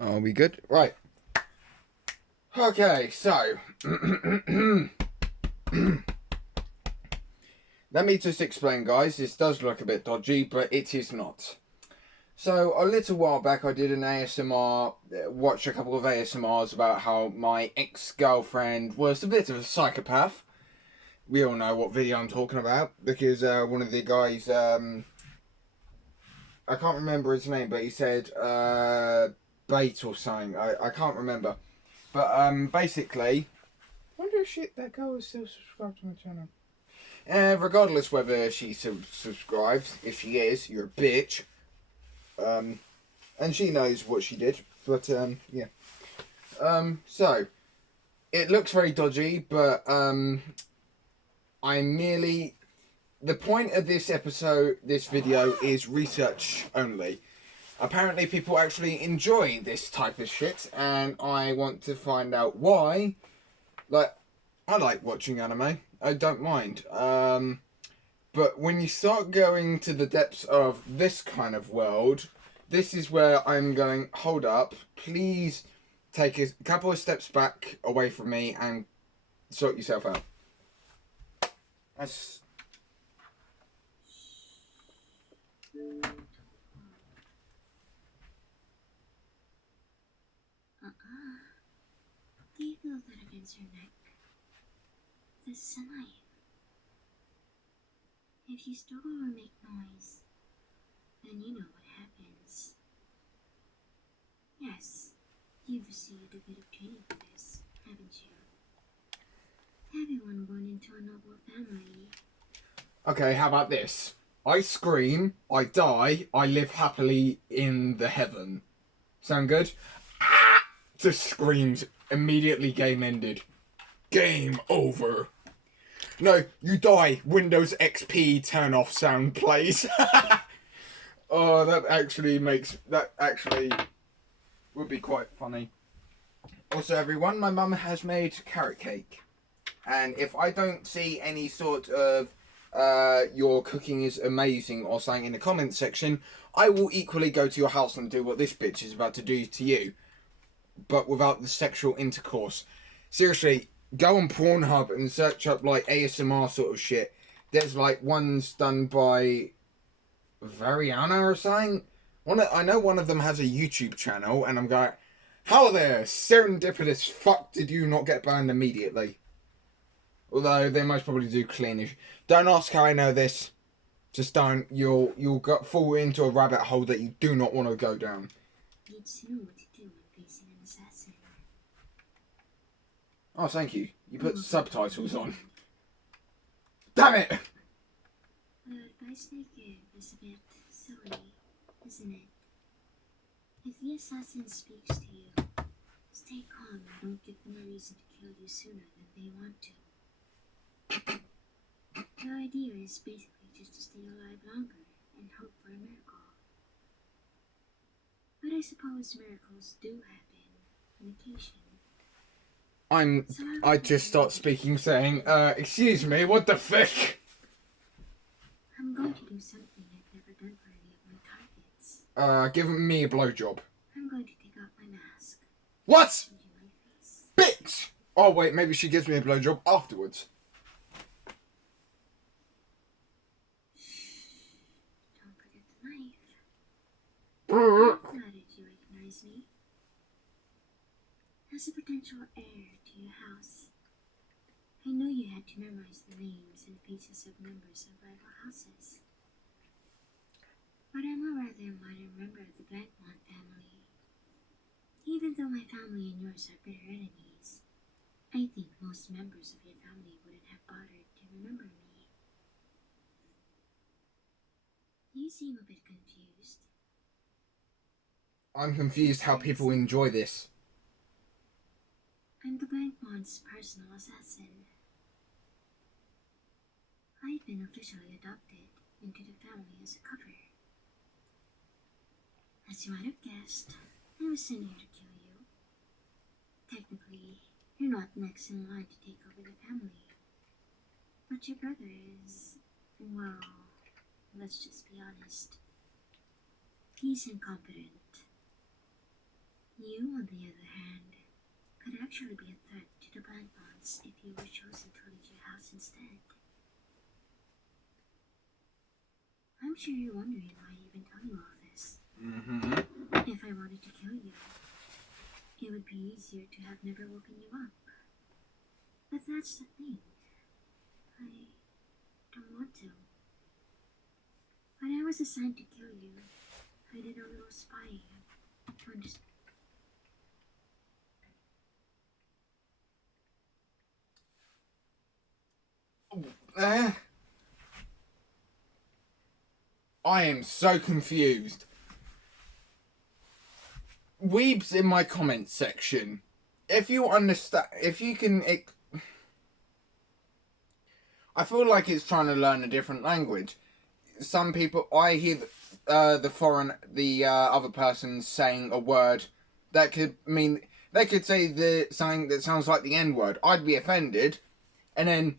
Are we good? Right. Okay, so let me just explain, guys. This does look a bit dodgy, but it is not. So a little while back, I did an ASMR, watched a couple of ASMRs about how my ex-girlfriend was a bit of a psychopath. We all know what video I'm talking about because one of the guys, I can't remember his name, but he said bait or something. I can't remember. But basically, I wonder if that girl is still subscribed to my channel. Regardless whether she subscribes, if she is, you're a bitch. And she knows what she did. But yeah. So it looks very dodgy, but I'm merely. The point of this episode, this video, is research only. Apparently people actually enjoy this type of shit, and I want to find out why. Like, I like watching anime. I don't mind. But when you start going to the depths of this kind of world, this is where I'm going, hold up, please take a couple of steps back away from me and sort yourself out. That's... Do you feel that against your neck? This is a knife. If you struggle or make noise, then you know what happens. Yes, you've received a bit of training for this, haven't you? Everyone born into a noble family. Okay, how about this? I scream, I die, I live happily in the heaven. Sound good? Ah! Just screams. Immediately game ended. Game over. No, you die. Windows XP turn off sound plays. Oh, that actually would be quite funny. Also, everyone, my mum has made carrot cake. And if I don't see any sort of your cooking is amazing or something in the comments section, I will equally go to your house and do what this bitch is about to do to you. But without the sexual intercourse. Seriously, go on Pornhub and search up like ASMR sort of shit. There's like ones done by Variana or something. I know one of them has a YouTube channel, and I'm going, how there, serendipitous fuck did you not get banned immediately? Although they most probably do cleanish. Don't ask how I know this. Just don't. You'll fall into a rabbit hole that you do not want to go down. Need to know what to do when facing an assassin. Oh, thank you. You put subtitles on. Damn it! The advice they give is a bit silly, isn't it? If the assassin speaks to you, stay calm and don't give them a reason to kill you sooner than they want to. The idea is basically just to stay alive longer and hope for a miracle. But I suppose miracles do happen on occasion. I just start speaking saying, excuse me, what the fuck? I'm going to do something I've never done for any of my targets. Give me a blowjob. I'm going to take out my mask. What? Show you my face. Bitch! Oh wait, maybe she gives me a blowjob afterwards. Don't forget the knife. How did you recognize me? As a potential heir to your house, I know you had to memorize the names and faces of members of rival houses. But I'm a rather modern member of the Blackmont family. Even though my family and yours are bitter enemies, I think most members of your family wouldn't have bothered to remember me. You seem a bit confused. I'm confused how people enjoy this. I'm the Blackmont's personal assassin. I've been officially adopted into the family as a cover. As you might have guessed, I was sent here to kill you. Technically, you're not next in line to take over the family. But your brother is, well, let's just be honest. He's incompetent. You, on the other hand, could actually be a threat to the Blankmons if you were chosen to lead your house instead. I'm sure you're wondering why I even tell you all this. If I wanted to kill you, it would be easier to have never woken you up. But that's the thing. I don't want to. When I was assigned to kill you, I did a little spying to understand. I am so confused. Weebs in my comments section, if you understand, if you can, I feel like it's trying to learn a different language. Some people, I hear the other person saying a word that could mean, they could say something that sounds like the N word. I'd be offended, and then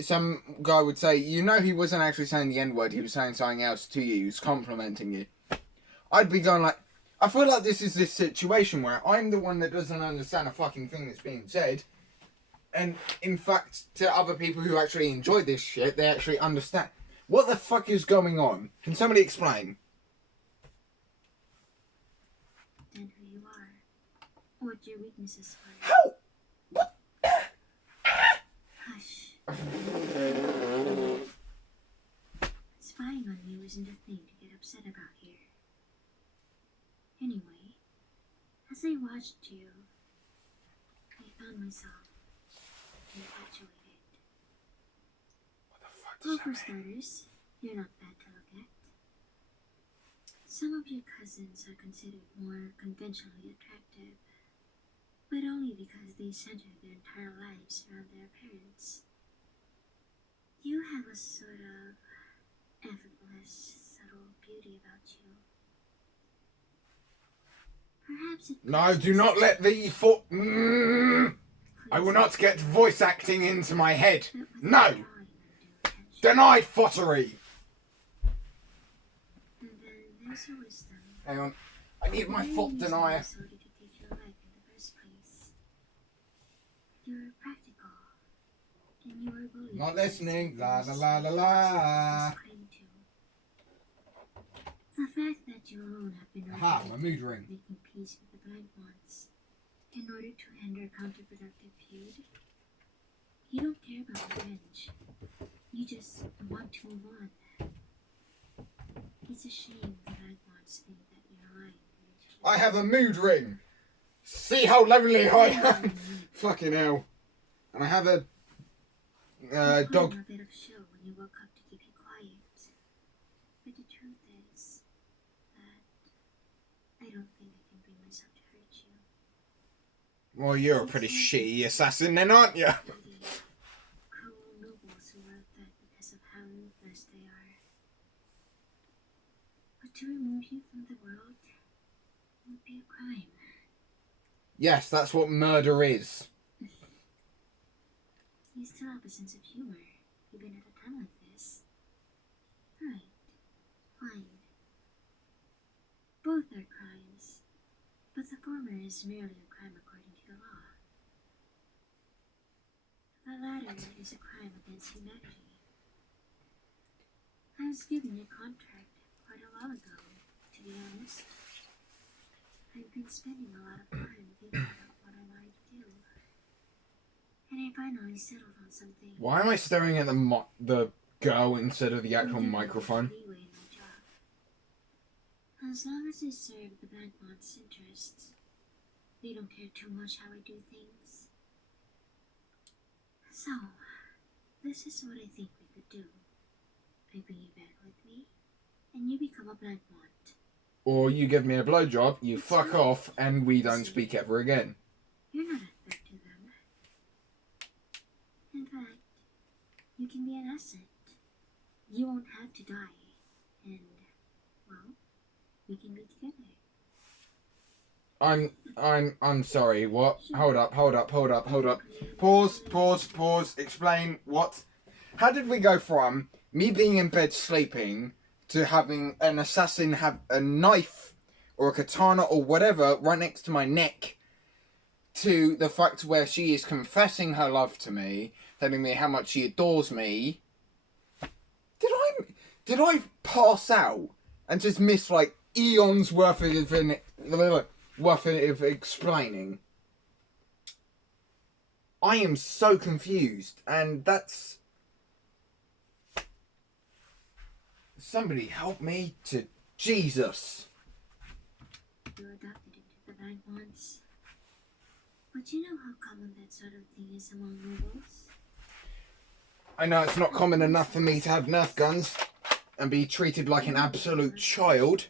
some guy would say, you know, he wasn't actually saying the N word, he was saying something else to you, he was complimenting you. I'd be going like, I feel like this is this situation where I'm the one that doesn't understand a fucking thing that's being said, and in fact, to other people who actually enjoy this shit, they actually understand. What the fuck is going on? Can somebody explain? And who you are. What your weaknesses are. How? What? Hush. Spying on you isn't a thing to get upset about here. Anyway, as I watched you, I found myself infatuated. What the fuck Well, does for that mean? starters, you're not bad to look at. Some of your cousins are considered more conventionally attractive, but only because they center their entire lives around their appearance. You have a sort of effortless, subtle beauty about you. Perhaps it No, do not let the I will not get voice acting into my head. No! Denied fottery! And then there's your wisdom. Hang on. I need my foot denier. To take your life in the first place. You're practical, and you are willing. Not listening. La la la la la. The fact that you alone have been Aha, my mood ring. making peace with the Blankmons in order to end our counterproductive feud. You don't care about revenge. You just want to move on. It's a shame the Blankmons think that you're lying. I have a mood ring. See how lonely I am. Fucking hell. And I have a dog. A bit of show when you woke up to keep you quiet. But the truth is that I don't think I can bring myself to hurt you. Well, you're a pretty shitty assassin then, aren't you? Cruel nobles who are upset because of how ruthless they are. But to remove you from the world would be a crime. Yes, that's what murder is. You still have a sense of humor, even at a time like this. Right. Fine. Both are crimes, but the former is merely a crime according to the law. The latter is a crime against humanity. I was given your contract quite a while ago, to be honest. I've been spending a lot of time thinking about what I might do. And I finally settled on something. Why am I staring at the girl instead of the actual Within microphone? leeway in my job. As long as I serve the Blankmons' interests, they don't care too much how I do things. So, this is what I think we could do. I bring you back with me, and you become a Blankmon. Or you give me a blowjob, you fuck off, and we don't speak ever again. You're not a threat to them. In fact, you can be an asset. You won't have to die, and, well, we can be together. I'm sorry, what? Hold up. Pause, explain what? How did we go from me being in bed sleeping to having an assassin have a knife or a katana or whatever right next to my neck, to the fact where she is confessing her love to me, telling me how much she adores me. Did I pass out and just miss like eons worth of explaining? I am so confused, and that's... Somebody help me to Jesus. You adopted into the bank once. But you know how common that sort of thing is among nobles? I know it's not common enough for me to have Nerf guns and be treated like an absolute child.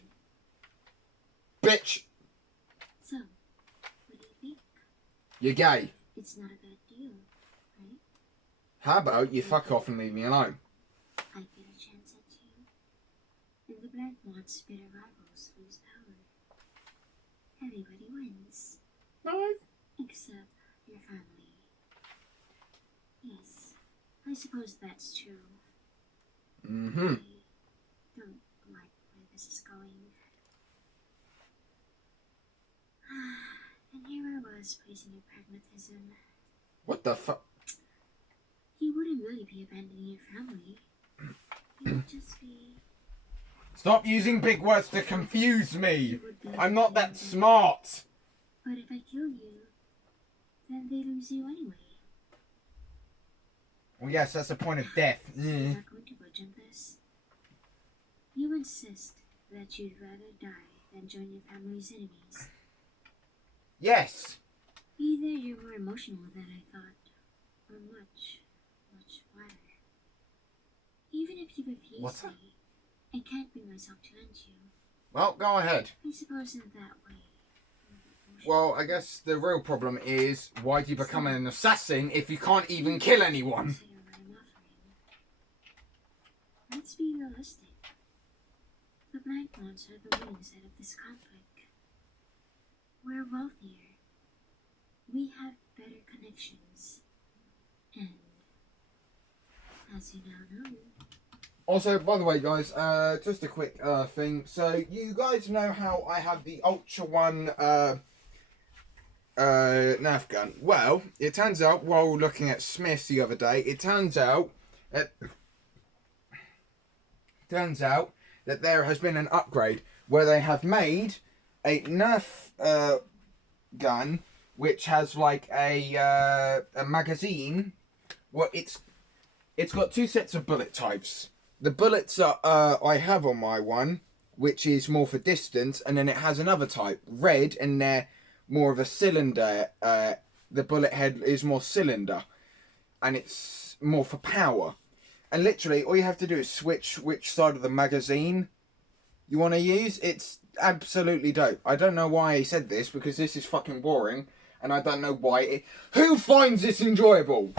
Bitch! So, what do you think? You're gay. It's not a bad deal, right? How about you fuck off and leave me alone? I get a chance at you. And the Black Moth's bitter rivals lose power. Everybody wins. No. Except your family. Yes, I suppose that's true. Mm-hmm. I don't like where this is going. And here I was praising your pragmatism. What the fuck? You wouldn't really be abandoning your family. You would just be... Stop using big words to confuse me. I'm not that smart. But if I kill you, then they lose you anyway. Well, yes, that's the point of death. You're not going to budge on this. You insist that you'd rather die than join your family's enemies. Yes. Either you're more emotional than I thought, or much, much wider. Even if you refuse me, I can't bring myself to end you. Well, go ahead. I suppose in that way. Well, I guess the real problem is, why do you become an assassin if you can't even kill anyone? Let's be realistic. The Black Moths are the winning side of this conflict. We're wealthier. We have better connections. And, as you now know... Also, by the way, guys, just a quick thing. So, you guys know how I have the Ultra One Nerf gun? Well, it turns out, while looking at Smith's the other day, it turns out that there has been an upgrade where they have made a Nerf gun which has like a magazine. Well, it's got two sets of bullet types. The bullets are I have on my one, which is more for distance, and then it has another type, red, and they're more of a cylinder. The bullet head is more cylinder, and it's more for power. And literally, all you have to do is switch which side of the magazine you want to use. It's absolutely dope. I don't know why he said this, because this is fucking boring, and I don't know why. Who finds this enjoyable?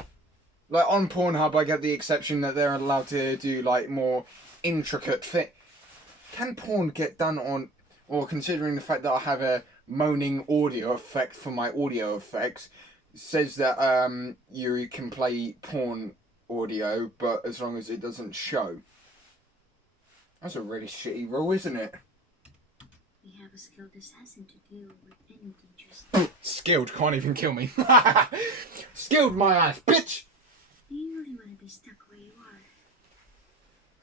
Like, on Pornhub, I get the exception that they're allowed to do, like, more intricate fit. Can porn get done on... Or considering the fact that I have a moaning audio effect for my audio effects, says that you can play porn audio, but as long as it doesn't show. That's a really shitty rule, isn't it? We have a skilled assassin to deal with any dangerous... Skilled, can't even kill me. Skilled my ass, bitch! Do you really want to be stuck where you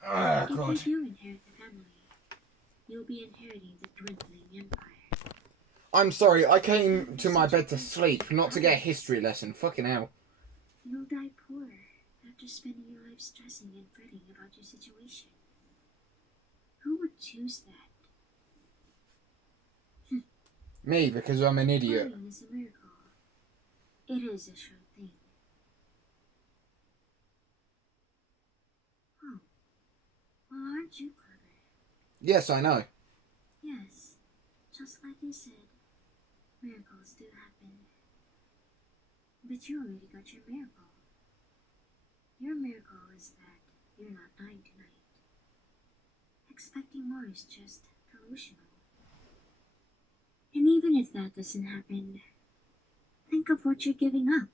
are? Oh, God. If you do inherit the family, you'll be inheriting the dwindling empire. I'm sorry, I came to my bed to sleep, not to get a history lesson. Fucking hell. You'll die poor after spending your life stressing and fretting about your situation. Who would choose that? Me, because I'm an idiot. Lying is a miracle. It is a sure thing. Oh. Well, aren't you clever? Yes, I know. Yes. Just like you said, miracles do happen. But you already got your miracle. Your miracle is that you're not dying tonight. Expecting more is just delusional. And even if that doesn't happen, think of what you're giving up.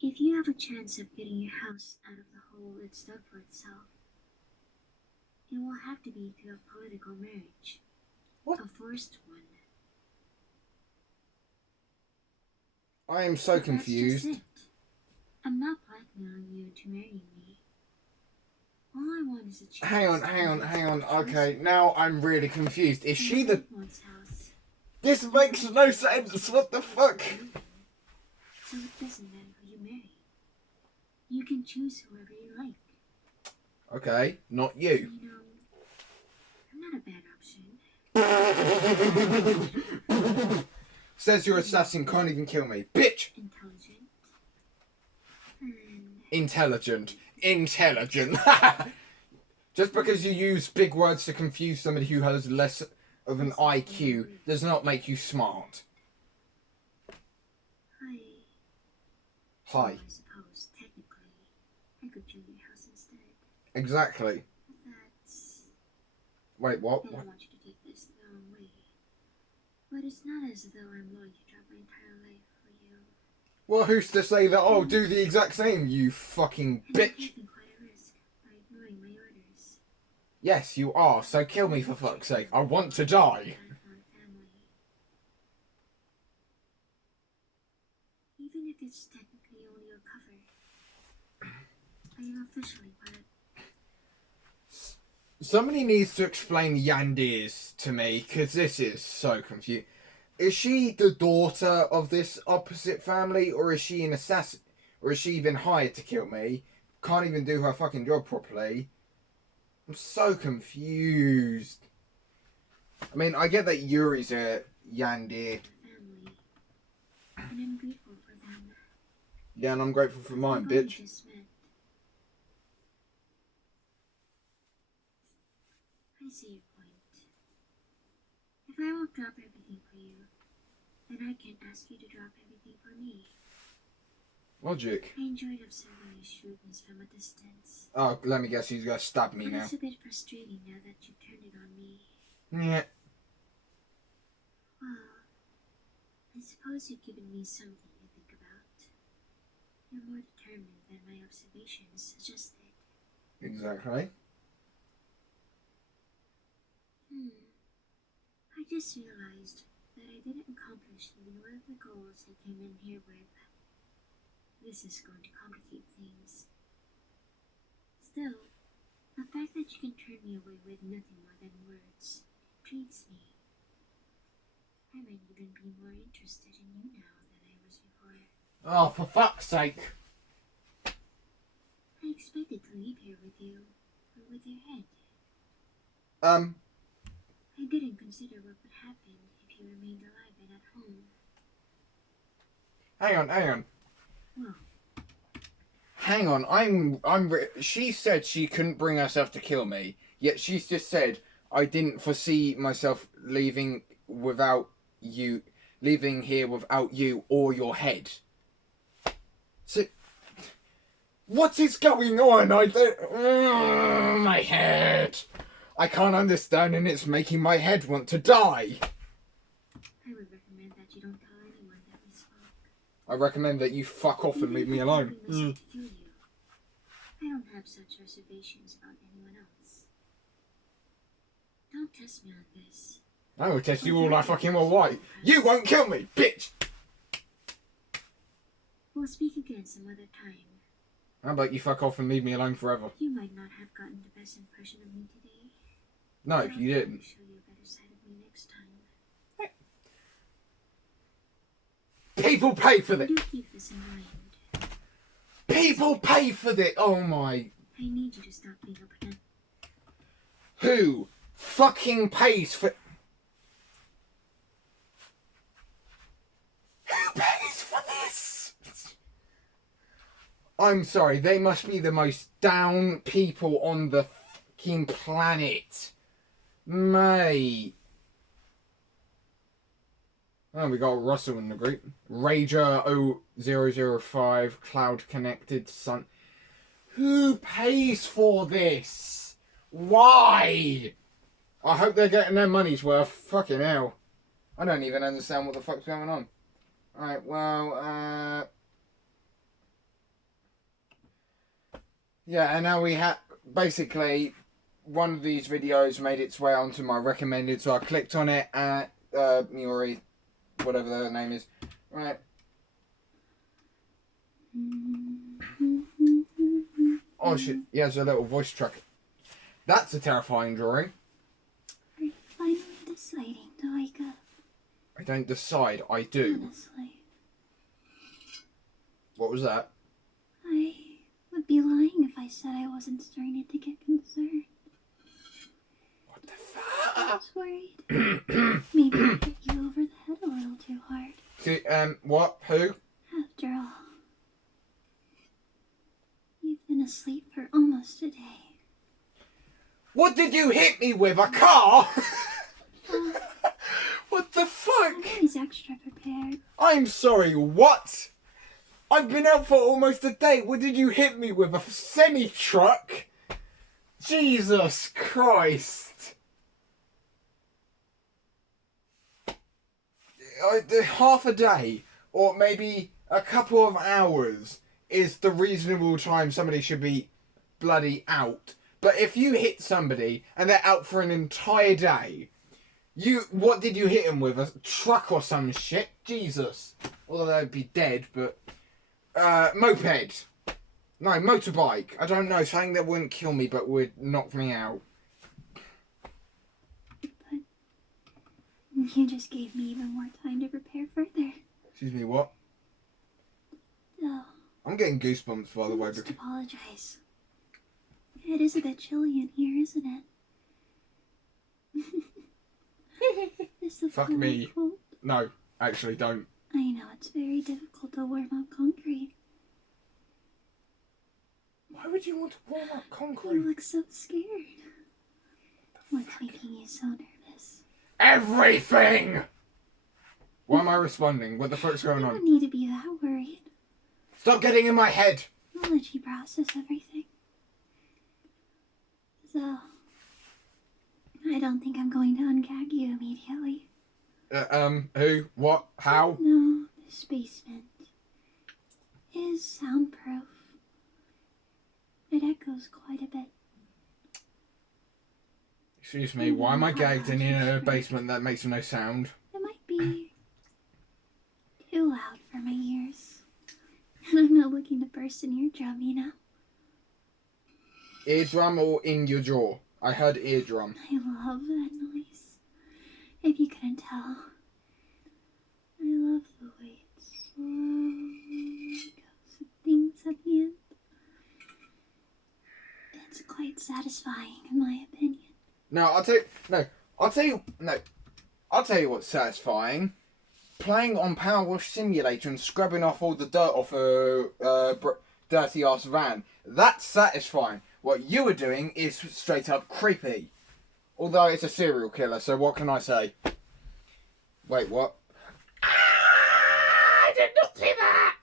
If you have a chance of getting your house out of the hole it's dug for itself, It will have to be through a political marriage. What? A forced one. I am so But confused. that's just it. I'm not blackmailing you to marry me. All I want is a chance. Hang on. Okay, now I'm really confused. Is she the... House. This makes no sense. What the fuck? So it doesn't matter who you marry. You can choose whoever you like. Okay, not you. You know, I'm not a bad option. Says your assassin can't even kill me. Bitch! Intelligent. Intelligent. Just because you use big words to confuse somebody who has less of an IQ does not make you smart. Hi. Well, I suppose, technically, I could join your house instead. Exactly. That's... Wait, what? I don't want you to take this the wrong way. But it's not as though I'm willing to drop my entire life for you. Well, who's to say that I'll do the exact same, you fucking And I'm bitch? taking quite a risk by ignoring my orders. Yes, you are, so kill me for fuck's sake. I want to die. Even if it's technically only a cover, I am officially part of... Somebody needs to explain yanderes to me, because this is so confusing. Is she the daughter of this opposite family, or is she an assassin? Or has she been hired to kill me? Can't even do her fucking job properly. I'm so confused. I mean, I get that Yuri's a yandere. family, and I'm grateful for them. Yeah, and I'm grateful for mine, bitch. Just met. I see your point. If I won't drop everything for you, then I can ask you to drop everything for me. Logic. I enjoyed observing your shrewdness from a distance. Oh, let me guess, he's gonna stab me But now. it's a bit frustrating now that you turned it on me. Yeah. Well, I suppose you've given me something to think about. You're more determined than my observations suggested. Exactly. I just realized that I didn't accomplish even one of the goals I came in here with. This is going to complicate things. Still, the fact that you can turn me away with nothing more than words intrigues me. I might even be more interested in you now than I was before. Oh, for fuck's sake. I expected to leave here with you, or with your head. I didn't consider what would happen if you remained alive and at home. Hang on. Well, Hang on, she said she couldn't bring herself to kill me, yet she's just said, I didn't foresee myself leaving here without you or your head. So, what is going on? I don't... my head. I can't understand and it's making my head want to die. I would recommend that you don't tell anyone that we spoke. I recommend that you fuck off and leave me alone. To kill you. I don't have such reservations about anyone else. Don't test me on this. I will test you all I fucking will. Why? You won't kill me, bitch! We'll speak again some other time. How about you fuck off and leave me alone forever? You might not have gotten the best impression of me today. No, you didn't. I'll show you a better side of me next time. People pay for this. Do keep this in mind. People pay for this. Oh my. I need you to stop being a pretend. Who fucking pays for... Who pays for this? I'm sorry, they must be the most down people on the fucking planet. Mate. Oh, we got Russell in the group. Rager0005, Cloud Connected, Sun. Who pays for this? Why? I hope they're getting their money's worth. Fucking hell. I don't even understand what the fuck's going on. Alright, well, yeah, and now we have... Basically, one of these videos made its way onto my recommended, so I clicked on it at Miori, whatever their name is. Right. Oh shit, he has a little voice track. That's a terrifying drawing. Are you finally deciding to wake up? I don't decide, I do. Honestly. What was that? I would be lying if I said I wasn't starting to get concerned. What the I fuck? was worried. Maybe I hit you over the head a little too hard. See, what? Who? After all, you've been asleep for almost a day. What did you hit me with? A car? What the fuck? I'm always extra prepared. I'm sorry, what? I've been out for almost a day. What did you hit me with? A semi-truck? Jesus Christ. Half a day, or maybe a couple of hours, is the reasonable time somebody should be bloody out. But if you hit somebody and they're out for an entire day, what did you hit them with? A truck or some shit? Jesus. Although they'd be dead, but... moped. No, motorbike. I don't know, something that wouldn't kill me but would knock me out. But you just gave me even more time to prepare further. Excuse me, what? So, I'm getting goosebumps, by the I way. must apologize. It is a bit chilly in here, isn't it? Is the Fuck floor me. cold? No, actually, don't. I know it's very difficult to warm up concrete. Why would you want to warm up You concrete? look so scared. What's making you so nervous? Everything! Why am I responding? What the fuck's going You on? don't need to be that worried. Stop getting in my head! I'll let you process everything. So, I don't think I'm going to uncag you immediately. Who? What? How? No, this basement is soundproof. It echoes quite a bit. Excuse me, why am I gagged and in a basement that makes no sound? It might be too loud for my ears. And I'm not looking to burst an eardrum, you know? Eardrum or in your jaw? I heard eardrum. I love that noise. If you couldn't tell. I love the way it slowly goes and things at the end. It's quite satisfying, in my opinion. No, I'll tell you what's satisfying. Playing on Power Wash Simulator and scrubbing off all the dirt off a dirty ass van. That's satisfying. What you were doing is straight up creepy. Although it's a serial killer, so what can I say? Wait, what? I did not see that!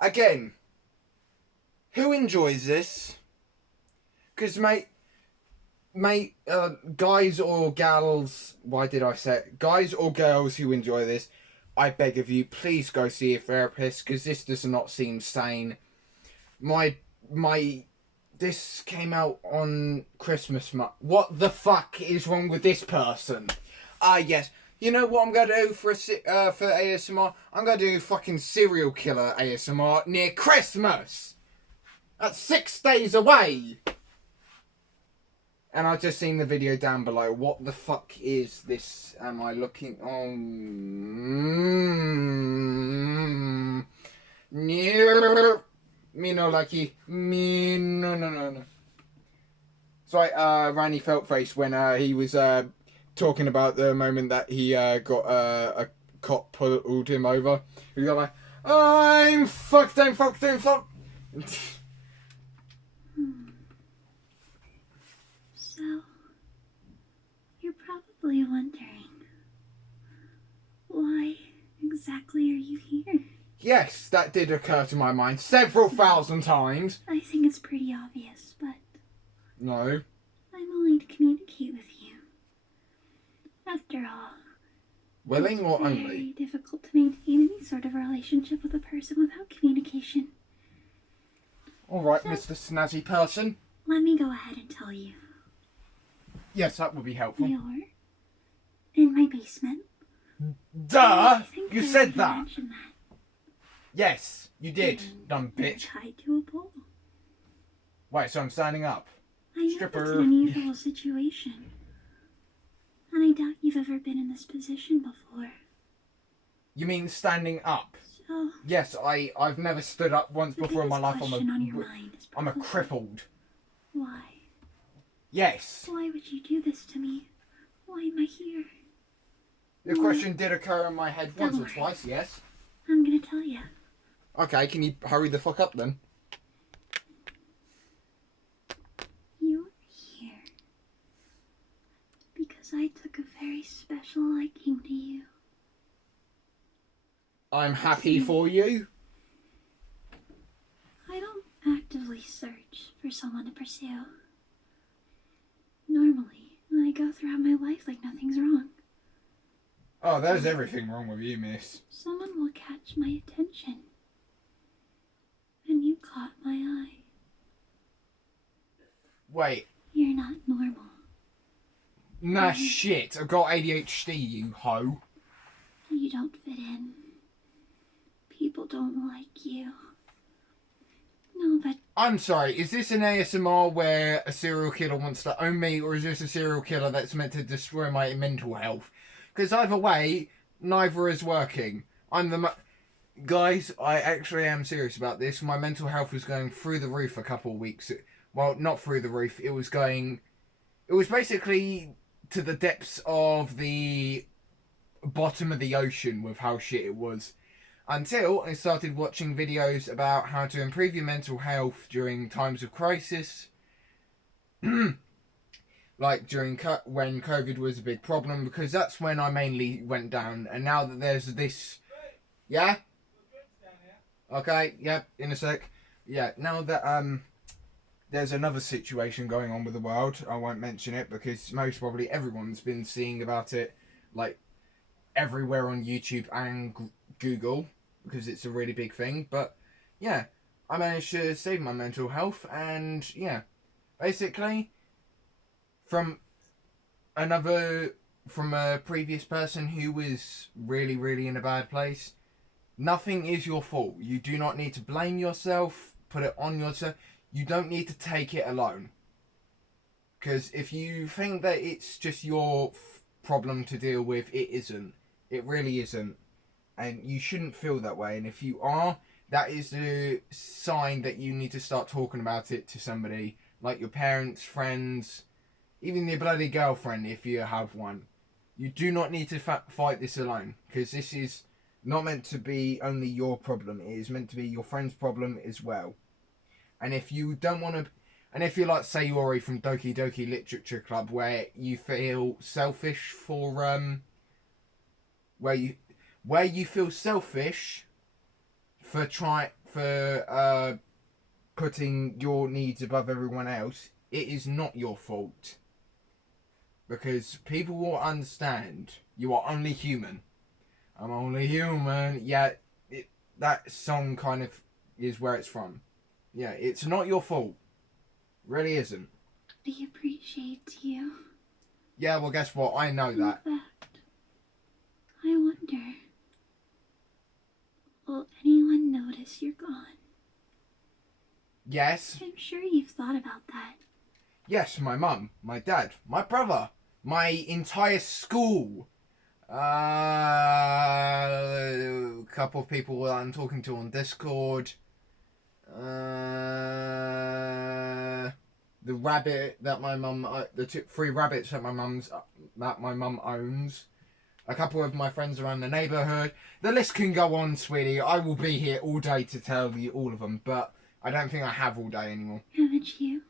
Again, who enjoys this? Because, guys or gals, why did I say it? Guys or girls who enjoy this, I beg of you, please go see a therapist, because this does not seem sane. This came out on Christmas month. What the fuck is wrong with this person? Ah, yes. You know what I'm going to do for ASMR? I'm going to do fucking serial killer ASMR near Christmas! That's 6 days away! And I've just seen the video down below. What the fuck is this? Am I looking on? Me no lucky. Me no. Sorry, Randy Feltface when he was talking about the moment that he got a cop pulled him over. He got like, I'm fucked. So, you're probably wondering, why exactly are you here? Yes, that did occur to my mind several thousand times. I think it's pretty obvious, but No. I'm willing to communicate with you. After all, Willing or it's only? very difficult to maintain any sort of relationship with a person without communication. Alright, Mr. Snazzy Person. let me go ahead and tell you. Yes, that would be helpful. You're in my basement. Duh! I think You I said already that. mentioned that. Yes, you did, And dumb you're bitch. tied to a pole. Wait, so I'm standing up. I know Stripper. that's an unusual situation. And I doubt you've ever been in this position before. You mean standing up? So, Yes, I've never stood up once the before in my biggest life. question on your mind is I'm a probably, crippled. why? Yes. Why would you do this to me? Why am I here? The question did occur in my head once or Don't worry. twice, yes. I'm gonna tell you. Okay, can you hurry the fuck up then? You're here because I took a very special liking to you. I'm happy for you. I don't actively search for someone to pursue. Normally, I go throughout my life like nothing's wrong. Oh, there's everything wrong with you, miss. Someone will catch my attention. And you caught my eye. Wait. You're not normal. Nah, shit. I've got ADHD, you hoe. You don't fit in. People don't like you. No, but I'm sorry, is this an ASMR where a serial killer wants to own me, or is this a serial killer that's meant to destroy my mental health? Because either way, neither is working. Guys, I actually am serious about this. My mental health was going through the roof a couple of weeks. Well, not through the roof. It was basically to the depths of the bottom of the ocean with how shit it was. Until I started watching videos about how to improve your mental health during times of crisis. Like during when COVID was a big problem, because that's when I mainly went down. And now that there's this... Yeah? Okay, yeah, in a sec. Yeah, now that there's another situation going on with the world, I won't mention it because most probably everyone's been seeing about it, like, everywhere on YouTube and Google, because it's a really big thing. But yeah, I managed to save my mental health, and yeah, basically from a previous person who was really in a bad place, nothing is your fault. You do not need to blame yourself, put it on yourself. You don't need to take it alone, because if you think that it's just your problem to deal with, it isn't. It really isn't. And you shouldn't feel that way. And if you are, that is a sign that you need to start talking about it to somebody, like your parents, friends, even your bloody girlfriend if you have one. You do not need to fight this alone, because this is not meant to be only your problem. It is meant to be your friend's problem as well. And if you don't want to... And if you're like Sayori from Doki Doki Literature Club, where you feel selfish for... where you feel selfish for putting your needs above everyone else, it is not your fault, because people will understand. You are only human. I'm only human. Yeah, that song kind of is where it's from. Yeah, it's not your fault. Really isn't. he appreciates you. Yeah, well, guess what? I know that. In fact, I wonder, will anyone notice you're gone? Yes. I'm sure you've thought about that. Yes, my mum, my dad, my brother, my entire school. A couple of people that I'm talking to on Discord. The rabbit that my mum, three rabbits that my mum owns. A couple of my friends around the neighbourhood. The list can go on, sweetie. I will be here all day to tell you all of them, but I don't think I have all day anymore. Haven't you?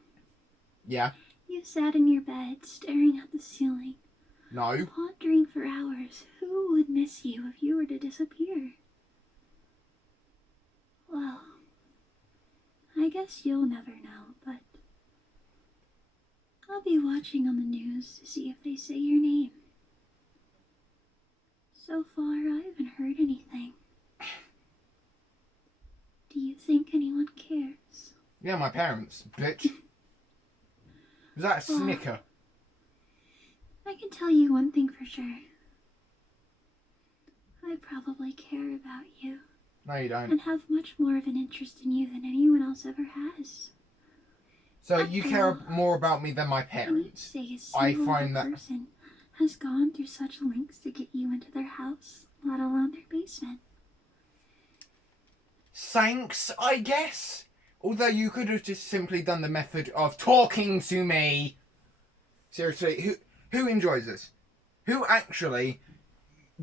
Yeah? You sat in your bed, staring at the ceiling, No? pondering for hours who would miss you if you were to disappear. Well, I guess you'll never know, but I'll be watching on the news to see if they say your name. So far, I haven't heard anything. Do you think anyone cares? Yeah, my parents, bitch. Was that a snicker? I can tell you one thing for sure. I probably care about you. No, you don't. And have much more of an interest in you than anyone else ever has. So you care more about me than my parents. I find that person has gone through such lengths to get you into their house, let alone their basement. Thanks, I guess. Although you could have just simply done the method of talking to me. Seriously, who enjoys this? Who actually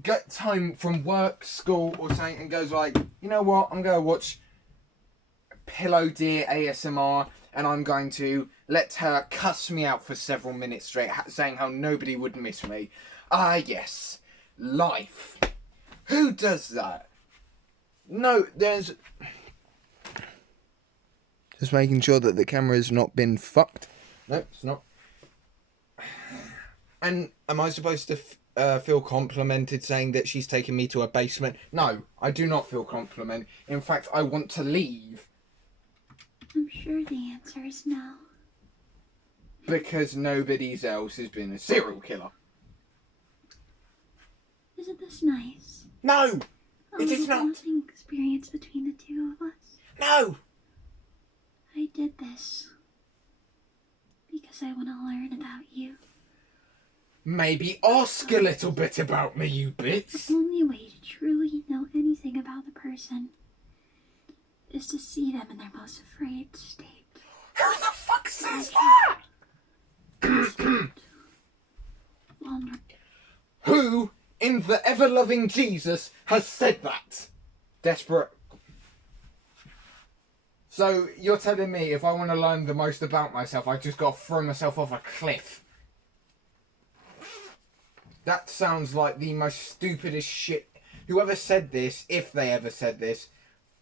gets home from work, school, or something and goes like, you know what, I'm going to watch Pillow Deer ASMR and I'm going to let her cuss me out for several minutes straight, saying how nobody would miss me. Ah, yes. Life. Who does that? No, there's... Just making sure that the camera's not been fucked. No, it's not. And am I supposed to feel complimented saying that she's taken me to a basement? No, I do not feel compliment. In fact, I want to leave. I'm sure the answer is no. Because nobody else has been a serial killer. Isn't this nice? No! It is not! Bonding experience between the two of us. No! I did this because I want to learn about you. Maybe ask a little bit about me, you bits. The only way to truly know anything about the person is to see them in their most afraid state. Who the fuck says that? Who in the ever-loving Jesus has said that? Desperate. So you're telling me if I want to learn the most about myself, I just got to throw myself off a cliff? That sounds like the most stupidest shit. Whoever said this, if they ever said this,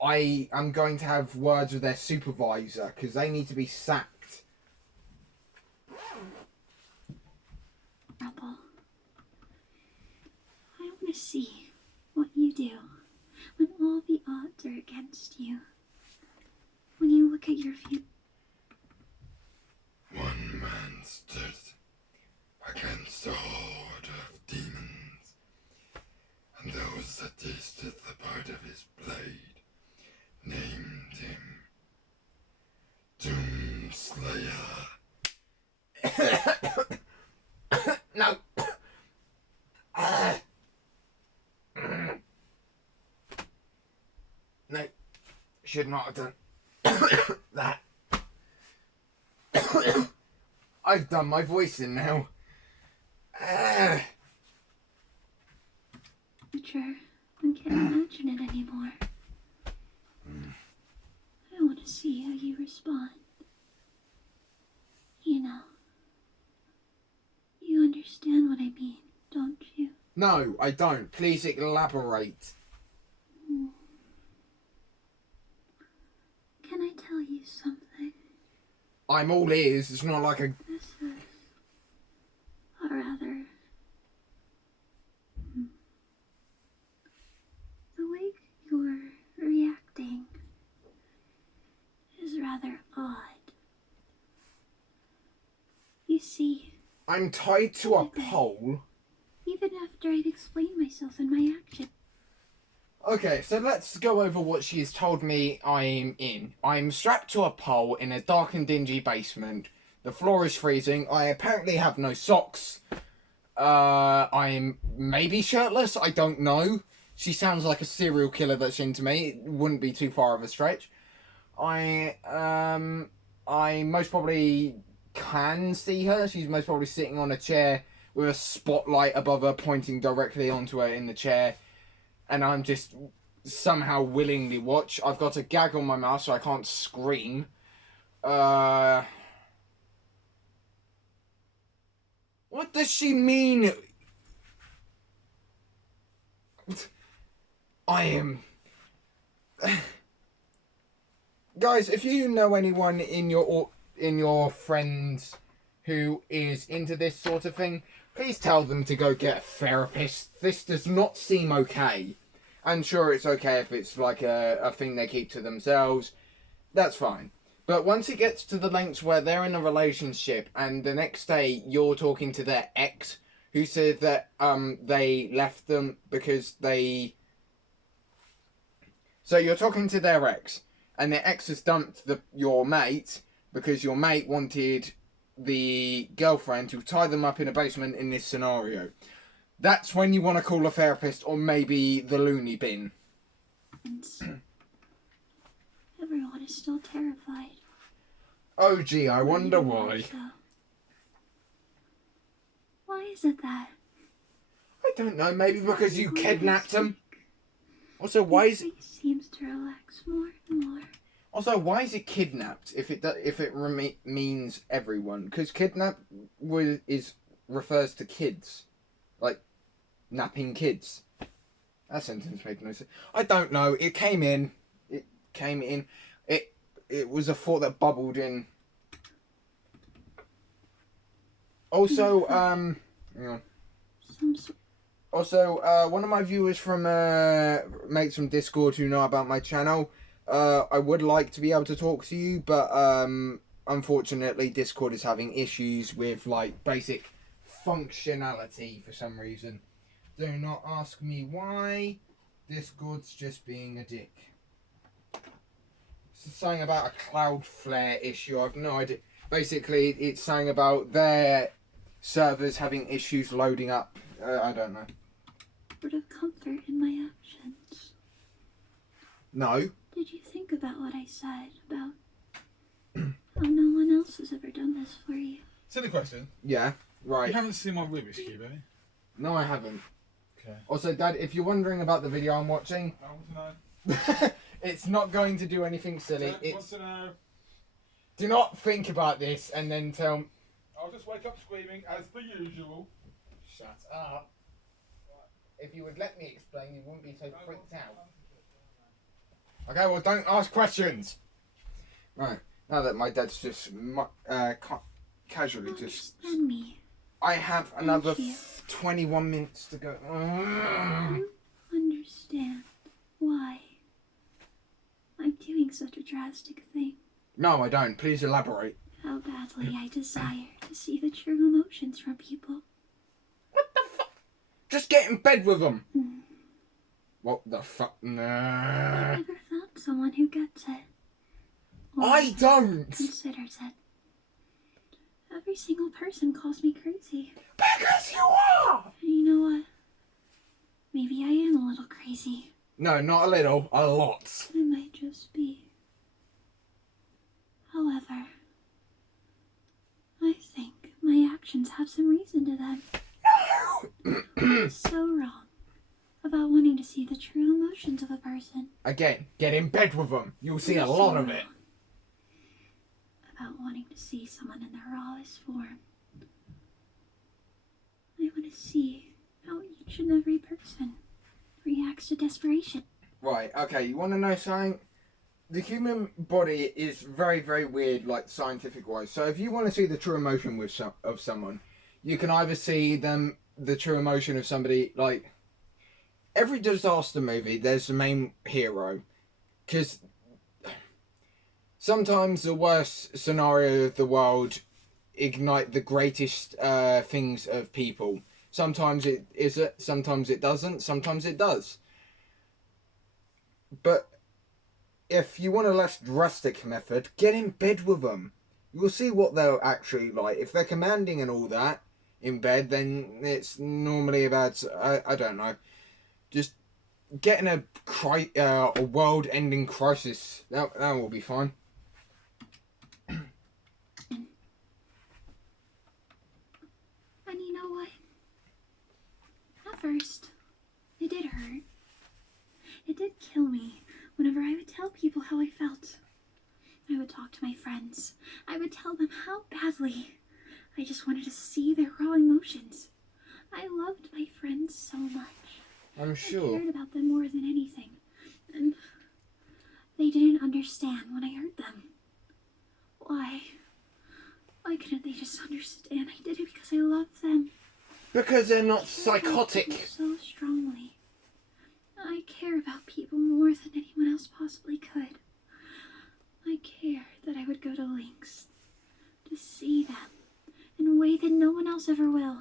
I am going to have words with their supervisor because they need to be sacked. Rebel, I want to see what you do when all the odds are against you. When you look at your future. One man stood against a horde of demons, and those that tasted the part of his blade named him Doomslayer. No. No. Should not have done that. I've done my voicing now. Future, I can't imagine it anymore. I want to see how you respond. You know, you understand what I mean, don't you? No, I don't. Please elaborate. Can I tell you something? I'm all ears. It's not like a... This is, or rather, the way you're reacting is rather odd. You see, I'm tied to a pole. even after I've explained myself and my actions. Okay, so let's go over what she's told me I'm in. I'm strapped to a pole in a dark and dingy basement. The floor is freezing. I apparently have no socks. I'm maybe shirtless. I don't know. She sounds like a serial killer that's into me. It wouldn't be too far of a stretch. I most probably can see her. She's most probably sitting on a chair with a spotlight above her pointing directly onto her in the chair. And I'm just somehow willingly watch. I've got a gag on my mouth so I can't scream. What does she mean? I am... Guys, if you know anyone in your friends who is into this sort of thing, please tell them to go get a therapist. This does not seem okay. I'm sure it's okay if it's like a thing they keep to themselves. That's fine. But once it gets to the lengths where they're in a relationship and the next day you're talking to their ex who said that they left them because they... So you're talking to their ex and their ex has dumped your mate because your mate wanted the girlfriend to tie them up in a basement in this scenario. That's when you want to call a therapist or maybe the loony bin. And everyone is still terrified. Oh gee, I wonder why. So, why is it that? I don't know, maybe because you kidnapped them. Also, why is it... seems to relax more and more. Also, why is it kidnapped if it means everyone? Because kidnap refers to kids. Like, napping kids. That sentence made no sense. I don't know. It came in. It was a thought that bubbled in. Also, hang on. Also, one of my viewers from mates from Discord who know about my channel, I would like to be able to talk to you, but unfortunately Discord is having issues with like basic functionality for some reason. Do not ask me why. Discord's just being a dick. It's something about a Cloudflare issue. I've no idea. Basically, it's saying about their servers having issues loading up. I don't know. Sort of comfort in my actions. No. Did you think about what I said about how no one else has ever done this for you? Silly question. Yeah, right. You haven't seen my Rubik's Cube, have you? No, I haven't. Okay. Also, Dad, if you're wondering about the video I'm watching, I want to know. it's not going to do anything silly. I want to know. Do not think about this and then tell... I'll just wake up screaming as per usual. Shut up. If you would let me explain, you wouldn't be so freaked out. Okay, well, don't ask questions. Right, now that my dad's just casually just... Understand me. I have another you. 21 minutes to go. You understand why I'm doing such a drastic thing. No, I don't. Please elaborate. How badly I desire to see the true emotions from people. What the fuck? Just get in bed with them. Mm. What the fuck? Nah. I've never found someone who gets it. Or I don't. considers it. Every single person calls me crazy. Because you are. And you know what? Maybe I am a little crazy. No, not a little. A lot. I might just be. However, I think my actions have some reason to them. No. What is so wrong about wanting to see the true emotions of a person? Again, get in bed with them. You'll see a What is lot so of it. wrong about wanting to see someone in their rawest form? I want to see how each and every person reacts to desperation. Right, okay, you want to know something? The human body is very, very weird, like, scientific-wise. So if you want to see the true emotion of someone, you can either see the true emotion of somebody, like... Every disaster movie, there's the main hero. Because sometimes the worst scenario of the world ignite the greatest things of people. Sometimes it isn't, sometimes it doesn't, sometimes it does. But if you want a less drastic method, get in bed with them. You'll see what they're actually like. If they're commanding and all that in bed, then it's normally about, I don't know, just getting a world-ending crisis. That will be fine. And you know what? At first, it did hurt. It did kill me whenever I would tell people how I felt. I would talk to my friends. I would tell them how badly I just wanted to see their raw emotions. I loved my friends so much. I'm sure. I cared about them more than anything. And they didn't understand when I hurt them. Why? Why couldn't they just understand? I did it because I love them. Because they're not I care about people psychotic. so strongly. I care about people more than anyone else possibly could. I care that I would go to lengths to see them in a way that no one else ever will.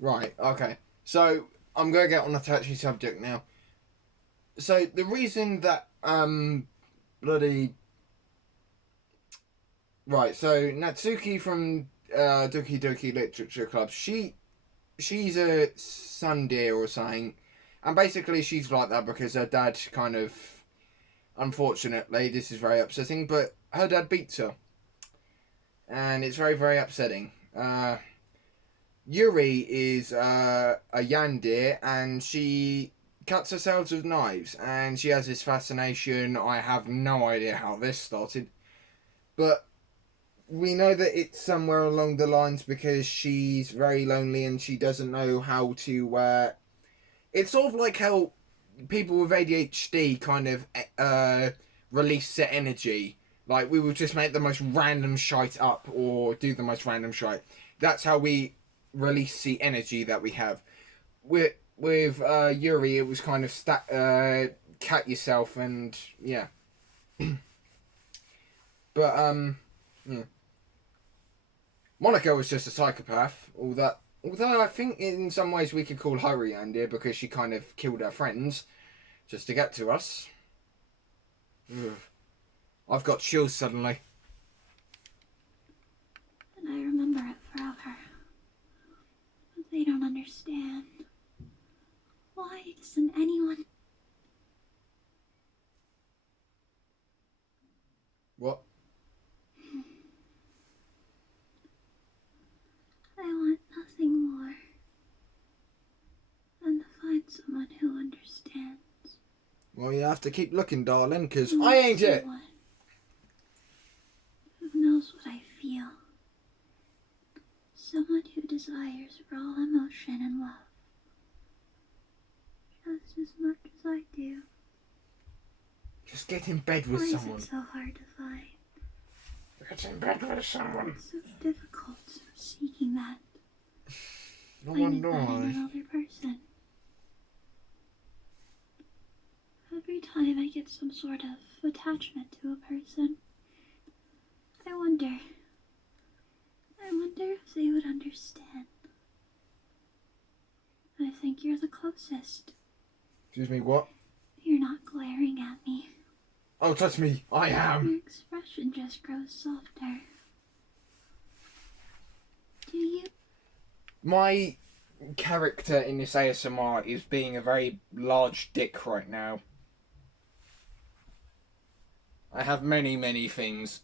Right, okay. So, I'm going to get on a touchy subject now. So, the reason that, bloody... Right, so Natsuki from Doki Doki Literature Club, she's a tsundere or something. And basically she's like that because her dad kind of... Unfortunately, this is very upsetting, but her dad beats her. And it's very, very upsetting. Yuri is a yandere, and she cuts herself with knives, and she has this fascination. I have no idea how this started, but we know that it's somewhere along the lines because she's very lonely and she doesn't know how to... It's sort of like how people with ADHD kind of release their energy. Like, we would just make the most random shite up or do the most random shite. That's how we release the energy that we have. With Yuri, it was kind of cat yourself and yeah. But yeah. Monica was just a psychopath. Although I think in some ways we could call her yandere because she kind of killed her friends just to get to us. Ugh. I've got chills suddenly. And I remember it forever. But they don't understand. Why doesn't anyone... What? I want nothing more than to find someone who understands. Well, you have to keep looking, darling, because I ain't it. Someone who knows what I feel. Someone who desires raw emotion and love. Just as much as I do. Just get in bed with Why someone. is it so hard to find? Get in bed with someone. It's so difficult seeking that. No Finding wonder that in why. another person. Every time I get some sort of attachment to a person, I wonder if they would understand. I think you're the closest. Excuse me, what? You're not glaring at me. Oh, touch me. I am. Your expression just grows softer. Do you? My character in this ASMR is being a very large dick right now. I have many, many things.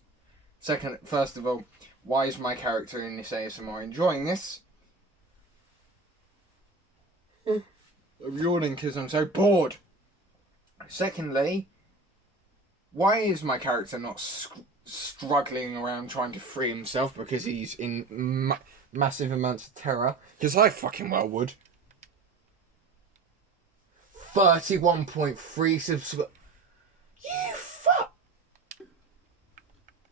First of all, why is my character in this ASMR enjoying this? I'm yawning because I'm so bored. Secondly, why is my character not struggling around trying to free himself because he's in massive amounts of terror? Because I fucking well would. 31.3 subscribers. You fuck!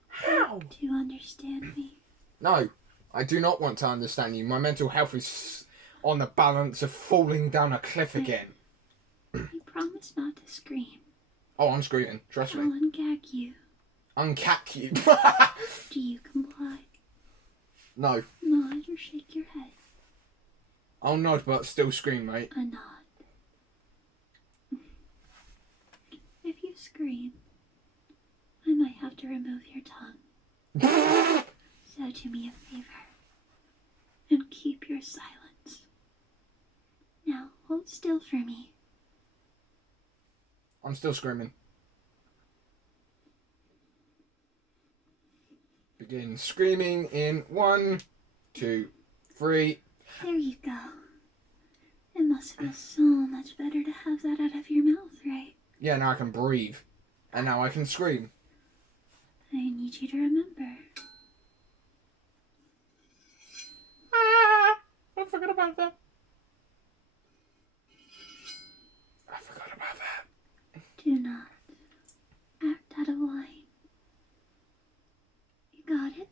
How? Do you understand me? No, I do not want to understand you. My mental health is on the balance of falling down a cliff again. I promise not to scream. Oh, I'm screaming. Trust I'll me. ungag you. Uncack you. Do you comply? No. Nod or shake your head. I'll nod, but still scream, mate. A nod. If you scream, I might have to remove your tongue. So do me a favor and keep your silence. Now hold still for me. I'm still screaming. Begin screaming in 1, 2, 3. There you go. It must feel so much better to have that out of your mouth, right? Yeah, now I can breathe. And now I can scream. I need you to remember. I forgot about that. I forgot about that. Do not act out of line. You got it?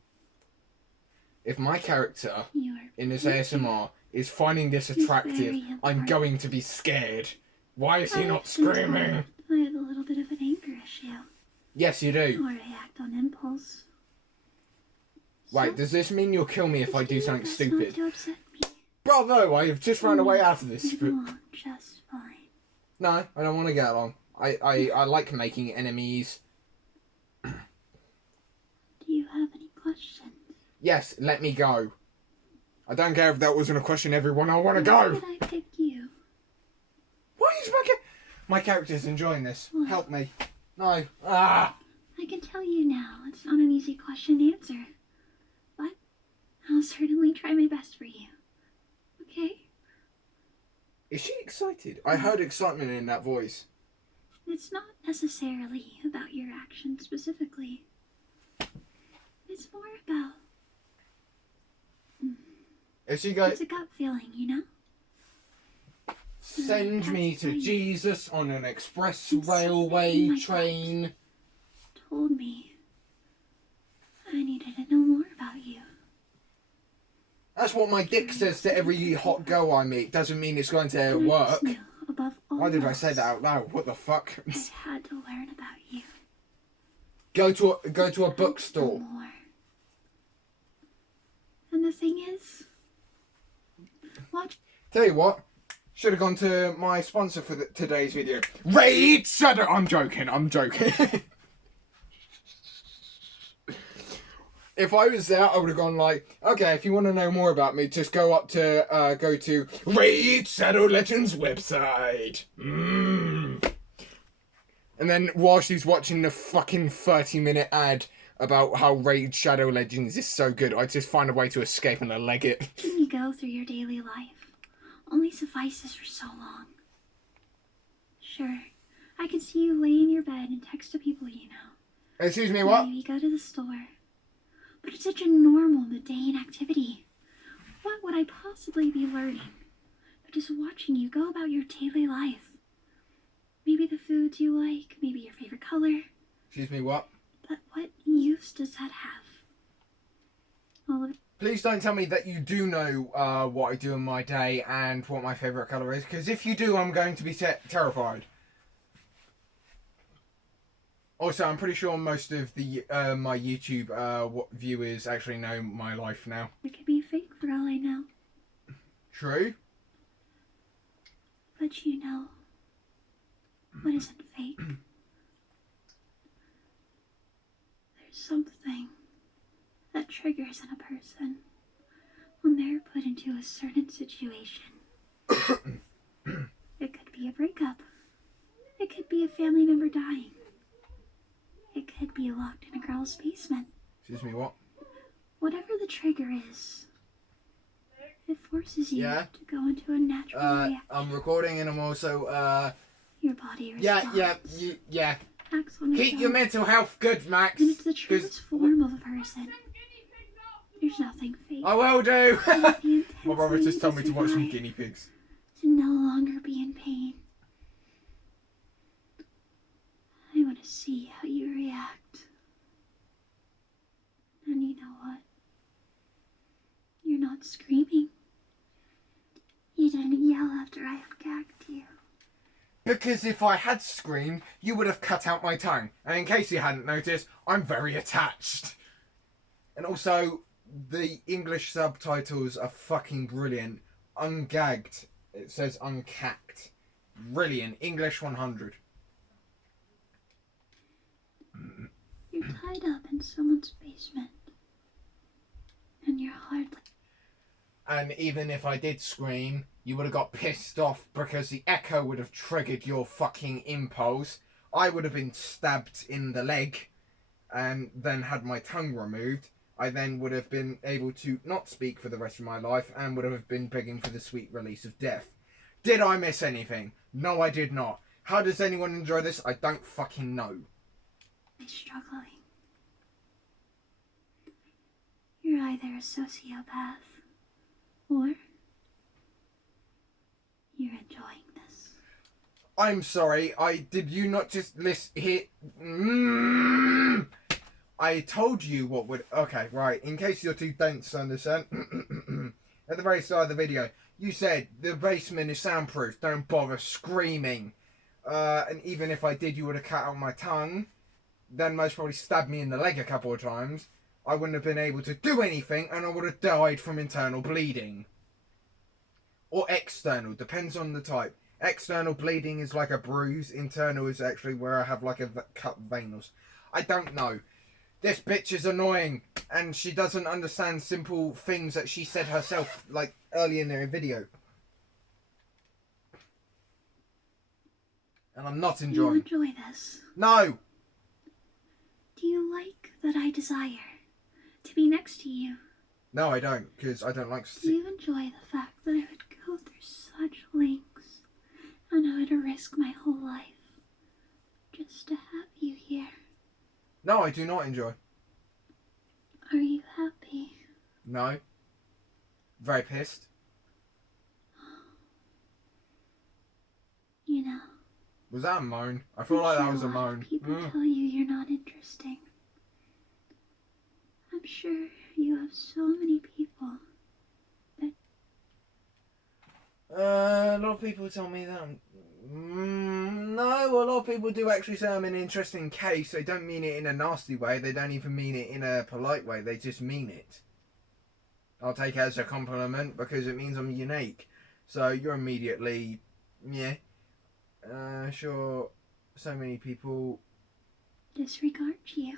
If my character You're in this ASMR is finding this attractive, very I'm important. going to be scared. Why is he I not have been screaming? told I have a little bit of an anger issue. Yes, you do. Or I act on impulse. Wait, So, does this mean you'll kill me if I do just something best stupid? Not to upset me. Bravo! I have just found a way out of this. We get along just fine. No, I don't want to get along. I like making enemies. Do you have any questions? Yes, let me go. I don't care if that wasn't a question, everyone. I want to Why go. did I pick you? Why is my character's enjoying this? What? Help me. No. Ah. I can tell you now, it's not an easy question to answer. But I'll certainly try my best for you. Okay? Is she excited? I heard excitement in that voice. It's not necessarily about your actions specifically. It's more about... If she goes, It's a gut feeling, you know? send me to Jesus on an express It's something railway in my train. Told me I needed to know more about you. That's what my dick says to every hot girl I meet. Doesn't mean it's going to And I work. just knew, above all Why did I say else, that out loud? What the fuck? I had to learn about you. Go to a Know bookstore. more. And the thing is, watch. Tell you what, should have gone to my sponsor for today's video. Raid Shadow. I'm joking. If I was there, I would have gone like, okay, if you want to know more about me, just go to Raid Shadow Legends website. And then while she's watching the fucking 30-minute ad about how Raid Shadow Legends is so good, I just find a way to escape and I leg it. Watching you go through your daily life only suffices for so long. Sure, I can see you lay in your bed and text to people you know. Excuse me, what? Maybe go to the store. But it's such a normal, mundane activity. What would I possibly be learning but just watching you go about your daily life? Maybe the foods you like, maybe your favorite color. Excuse me, what? But what use does that have? All of Please don't tell me that you do know what I do in my day and what my favourite colour is, because if you do, I'm going to be terrified. Also, I'm pretty sure most of the my YouTube viewers actually know my life now. it could be fake for all I know. True? But you know what isn't fake. There's something that triggers in a person when they're put into a certain situation. It could be a breakup. It could be a family member dying. It could be locked in a girl's basement. Excuse me, what? Whatever the trigger is, it forces you Yeah? to go into a natural reaction. I'm recording and I'm also, Your body responds. yeah. Acts on its Keep your own. mental health good, Max. And it's the 'cause truest form of a person. There's nothing fake. I will do. But the My brother intensity just told me to watch some survive, guinea pigs. to no longer be in pain. I want to see how you react. And you know what? You're not screaming. You didn't yell after I ungagged you. Because if I had screamed, you would have cut out my tongue. And in case you hadn't noticed, I'm very attached. And also, the English subtitles are fucking brilliant. Ungagged. It says uncacked. Brilliant. English 100. You're tied up in someone's basement. And you're hardly... And even if I did scream, you would have got pissed off because the echo would have triggered your fucking impulse. I would have been stabbed in the leg and then had my tongue removed. I then would have been able to not speak for the rest of my life and would have been begging for the sweet release of death. Did I miss anything? No, I did not. How does anyone enjoy this? I don't fucking know. struggling. You're either a sociopath or you're enjoying this. I'm sorry, did you not just hear... I told you what would... Okay, right, in case you're too dense to understand, at the very start of the video, you said the basement is soundproof, don't bother screaming. And even if I did, you would have cut out my tongue. then most probably stabbed me in the leg a couple of times, I wouldn't have been able to do anything and I would have died from internal bleeding. Or external, depends on the type. External bleeding is like a bruise. Internal is actually where I have like a cut vein. I don't know. This bitch is annoying and she doesn't understand simple things that she said herself like early in their video. And I'm not enjoying. Do you enjoy this? No! Do you like that I desire to be next to you? No, I don't, because I don't like... Do you enjoy the fact that I would go through such lengths and I would risk my whole life just to have you here? No, I do not enjoy. Are you happy? No. Very pissed. You know, Was that a moan? I feel like that was a moan. People tell you you're not interesting. I'm sure you have so many people that... A lot of people tell me that. No, a lot of people do actually say I'm an interesting case. They don't mean it in a nasty way. They don't even mean it in a polite way. They just mean it. I'll take it as a compliment because it means I'm unique. So you're immediately, yeah. Sure, so many people... disregard you.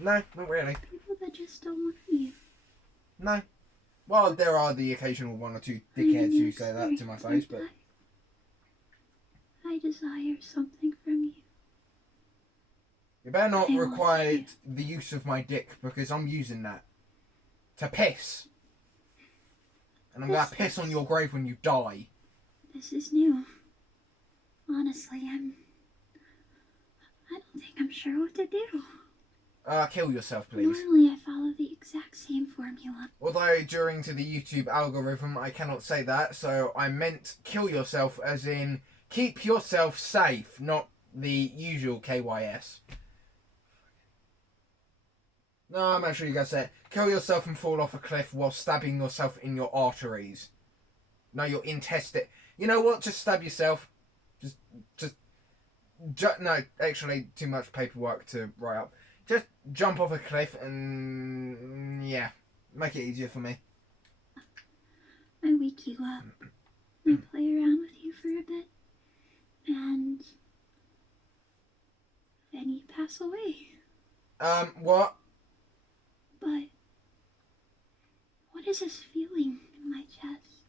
No, not really. People that just don't want you. No. Well, there are the occasional one or two dickheads who say that to my face, but... I desire something from you. You better not I want require you. the use of my dick because I'm using that to piss. And I'm gonna piss on your grave when you die. This is new. Honestly, I don't think I'm sure what to do. Kill yourself, please. Normally I follow the exact same formula. Although during to the YouTube algorithm I cannot say that, so I meant kill yourself as in keep yourself safe, not the usual KYS. No, I'm actually gonna say it. Kill yourself and fall off a cliff while stabbing yourself in your arteries. No, your intestine. You know what? Just stab yourself. No, actually, too much paperwork to write up. Just jump off a cliff and yeah, make it easier for me. I wake you up. I play around with you for a bit. And then you pass away. What? But what is this feeling in my chest?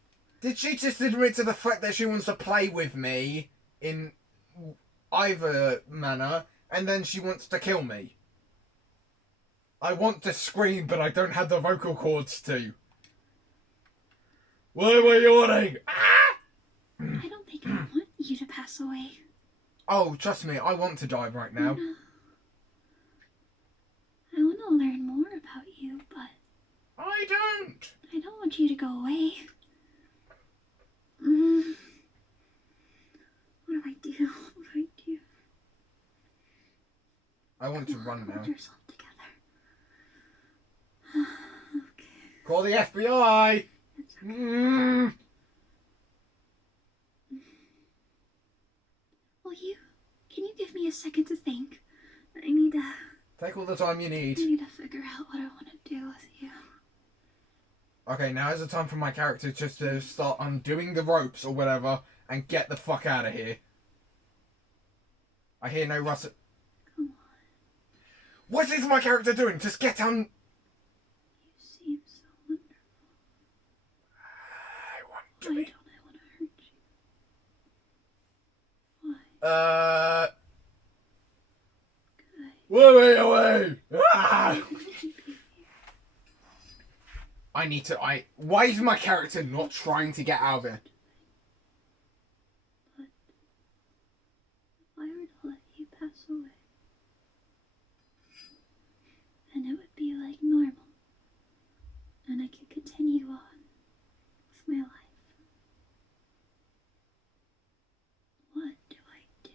Did she just admit to the fact that she wants to play with me in either manner, and then she wants to kill me? I want to scream, but I don't have the vocal cords to. Why were you yawning? Ah! I don't think I want you to pass away. Oh, trust me, I want to die right now. I want to learn more about you, but I don't. I don't want you to go away. What do I do? What do I do? I want to run now. Hold yourself together. Okay. Call the FBI. It's okay. Can you give me a second to think? I need to Take all the time you need. figure out what I want to do with you. Okay, now is the time for my character just to start undoing the ropes or whatever and get the fuck out of here. I hear no rustle. Come on. What is my character doing? Just get on. You seem so wonderful. I want Why to be. don't I want to hurt you? Why? Good. Away! Ah! I need to. Why is my character not trying to get out of it? But if I were to let you pass away, then it would be like normal, and I could continue on with my life. What do I do?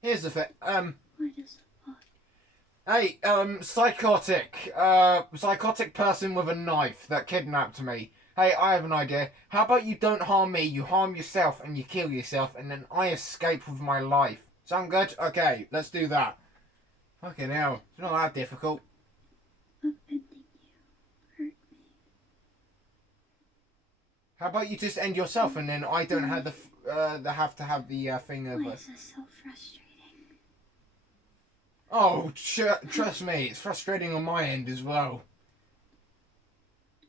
Here's the thing. What is the thought? Hey, psychotic person with a knife that kidnapped me. Hey, I have an idea. How about you don't harm me, you harm yourself and you kill yourself, and then I escape with my life. Sound good? Okay, let's do that. Fucking hell. It's not that difficult. Offending you hurt me. How about you just end yourself and then I don't have have to have the thing of... Why is this so frustrating? Oh, trust me, it's frustrating on my end as well.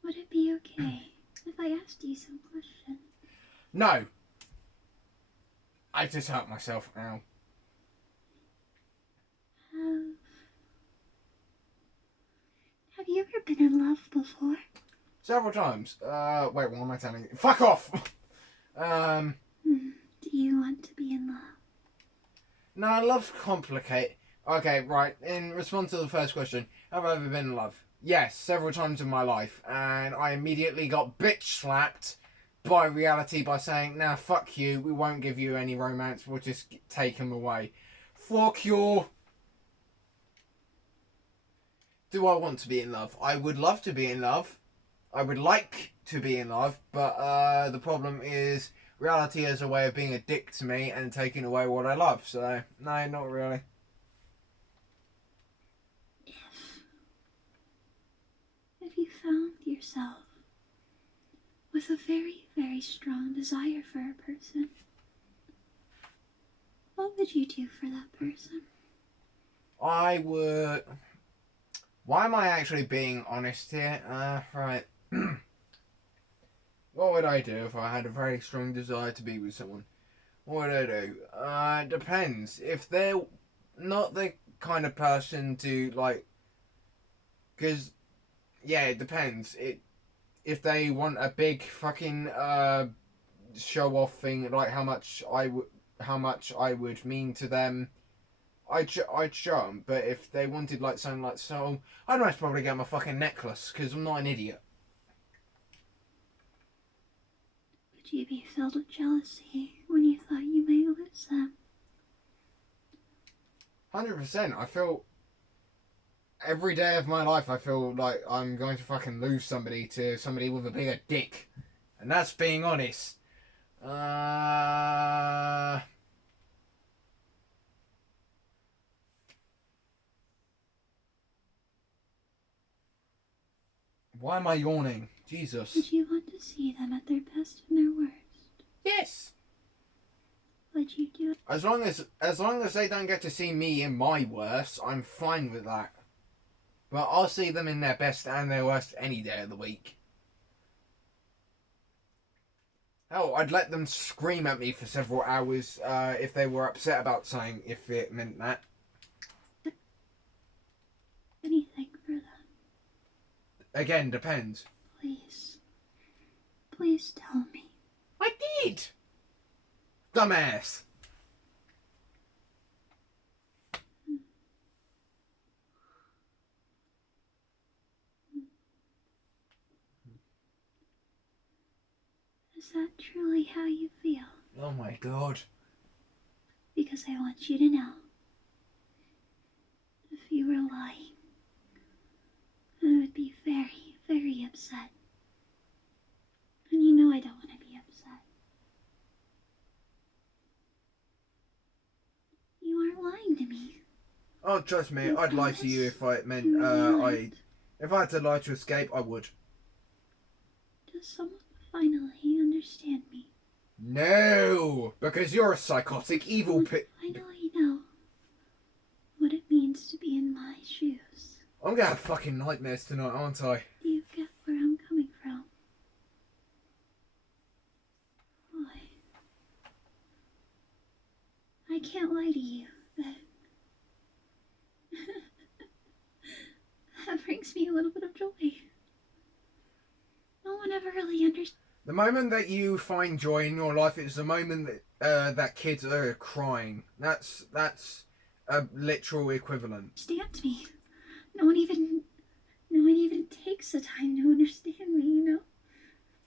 Would it be okay if I asked you some questions? No. I just hurt myself now. Have you ever been in love before? Several times. Wait, what am I telling you? Fuck off! Do you want to be in love? No, love's complicated. Okay, right. In response to the first question, have I ever been in love? Yes, several times in my life. And I immediately got bitch slapped by reality by saying, nah, fuck you. We won't give you any romance. We'll just take him away. Fuck you. Do I want to be in love? I would love to be in love. I would like to be in love. But the problem is reality has a way of being a dick to me and taking away what I love. So, no, not really. If you found yourself with a very, very strong desire for a person, what would you do for that person? I would... Why am I actually being honest here? Right. What would I do if I had a very strong desire to be with someone? What would I do? It depends. If they're not the kind of person to, like... Because, yeah, it depends. If they want a big fucking show-off thing, like how much I would mean to them, I'd show them. But if they wanted like something like so, I'd most probably get them a fucking necklace because I'm not an idiot. Would you be filled with jealousy when you thought you may lose them? 100%. I feel every day of my life I feel like I'm going to fucking lose somebody to somebody with a bigger dick, and that's being honest. Why am I yawning? Jesus. Would you want to see them at their best and their worst? Yes. Would you do it? As long as they don't get to see me in my worst, I'm fine with that. But I'll see them in their best and their worst any day of the week. Hell, I'd let them scream at me for several hours if they were upset about something, if it meant that. Anything for them? Again, depends. Please. Please tell me. I did! Dumbass! Is that truly how you feel? Oh my god. Because I want you to know, if you were lying, I would be very, very upset. And you know I don't want to be upset. You aren't lying to me. Oh, trust me, I'd lie to you if I meant, if I had to lie to escape, I would. Does someone finally understand me? No! Because you're a psychotic, evil Finally know what it means to be in my shoes. I'm gonna have fucking nightmares tonight, aren't I? Do you get where I'm coming from? Why? I can't lie to you. That brings me a little bit of joy. No one ever really understands. The moment that you find joy in your life is the moment that that kids are crying. That's a literal equivalent. Me. No one even takes the time to understand me, you know?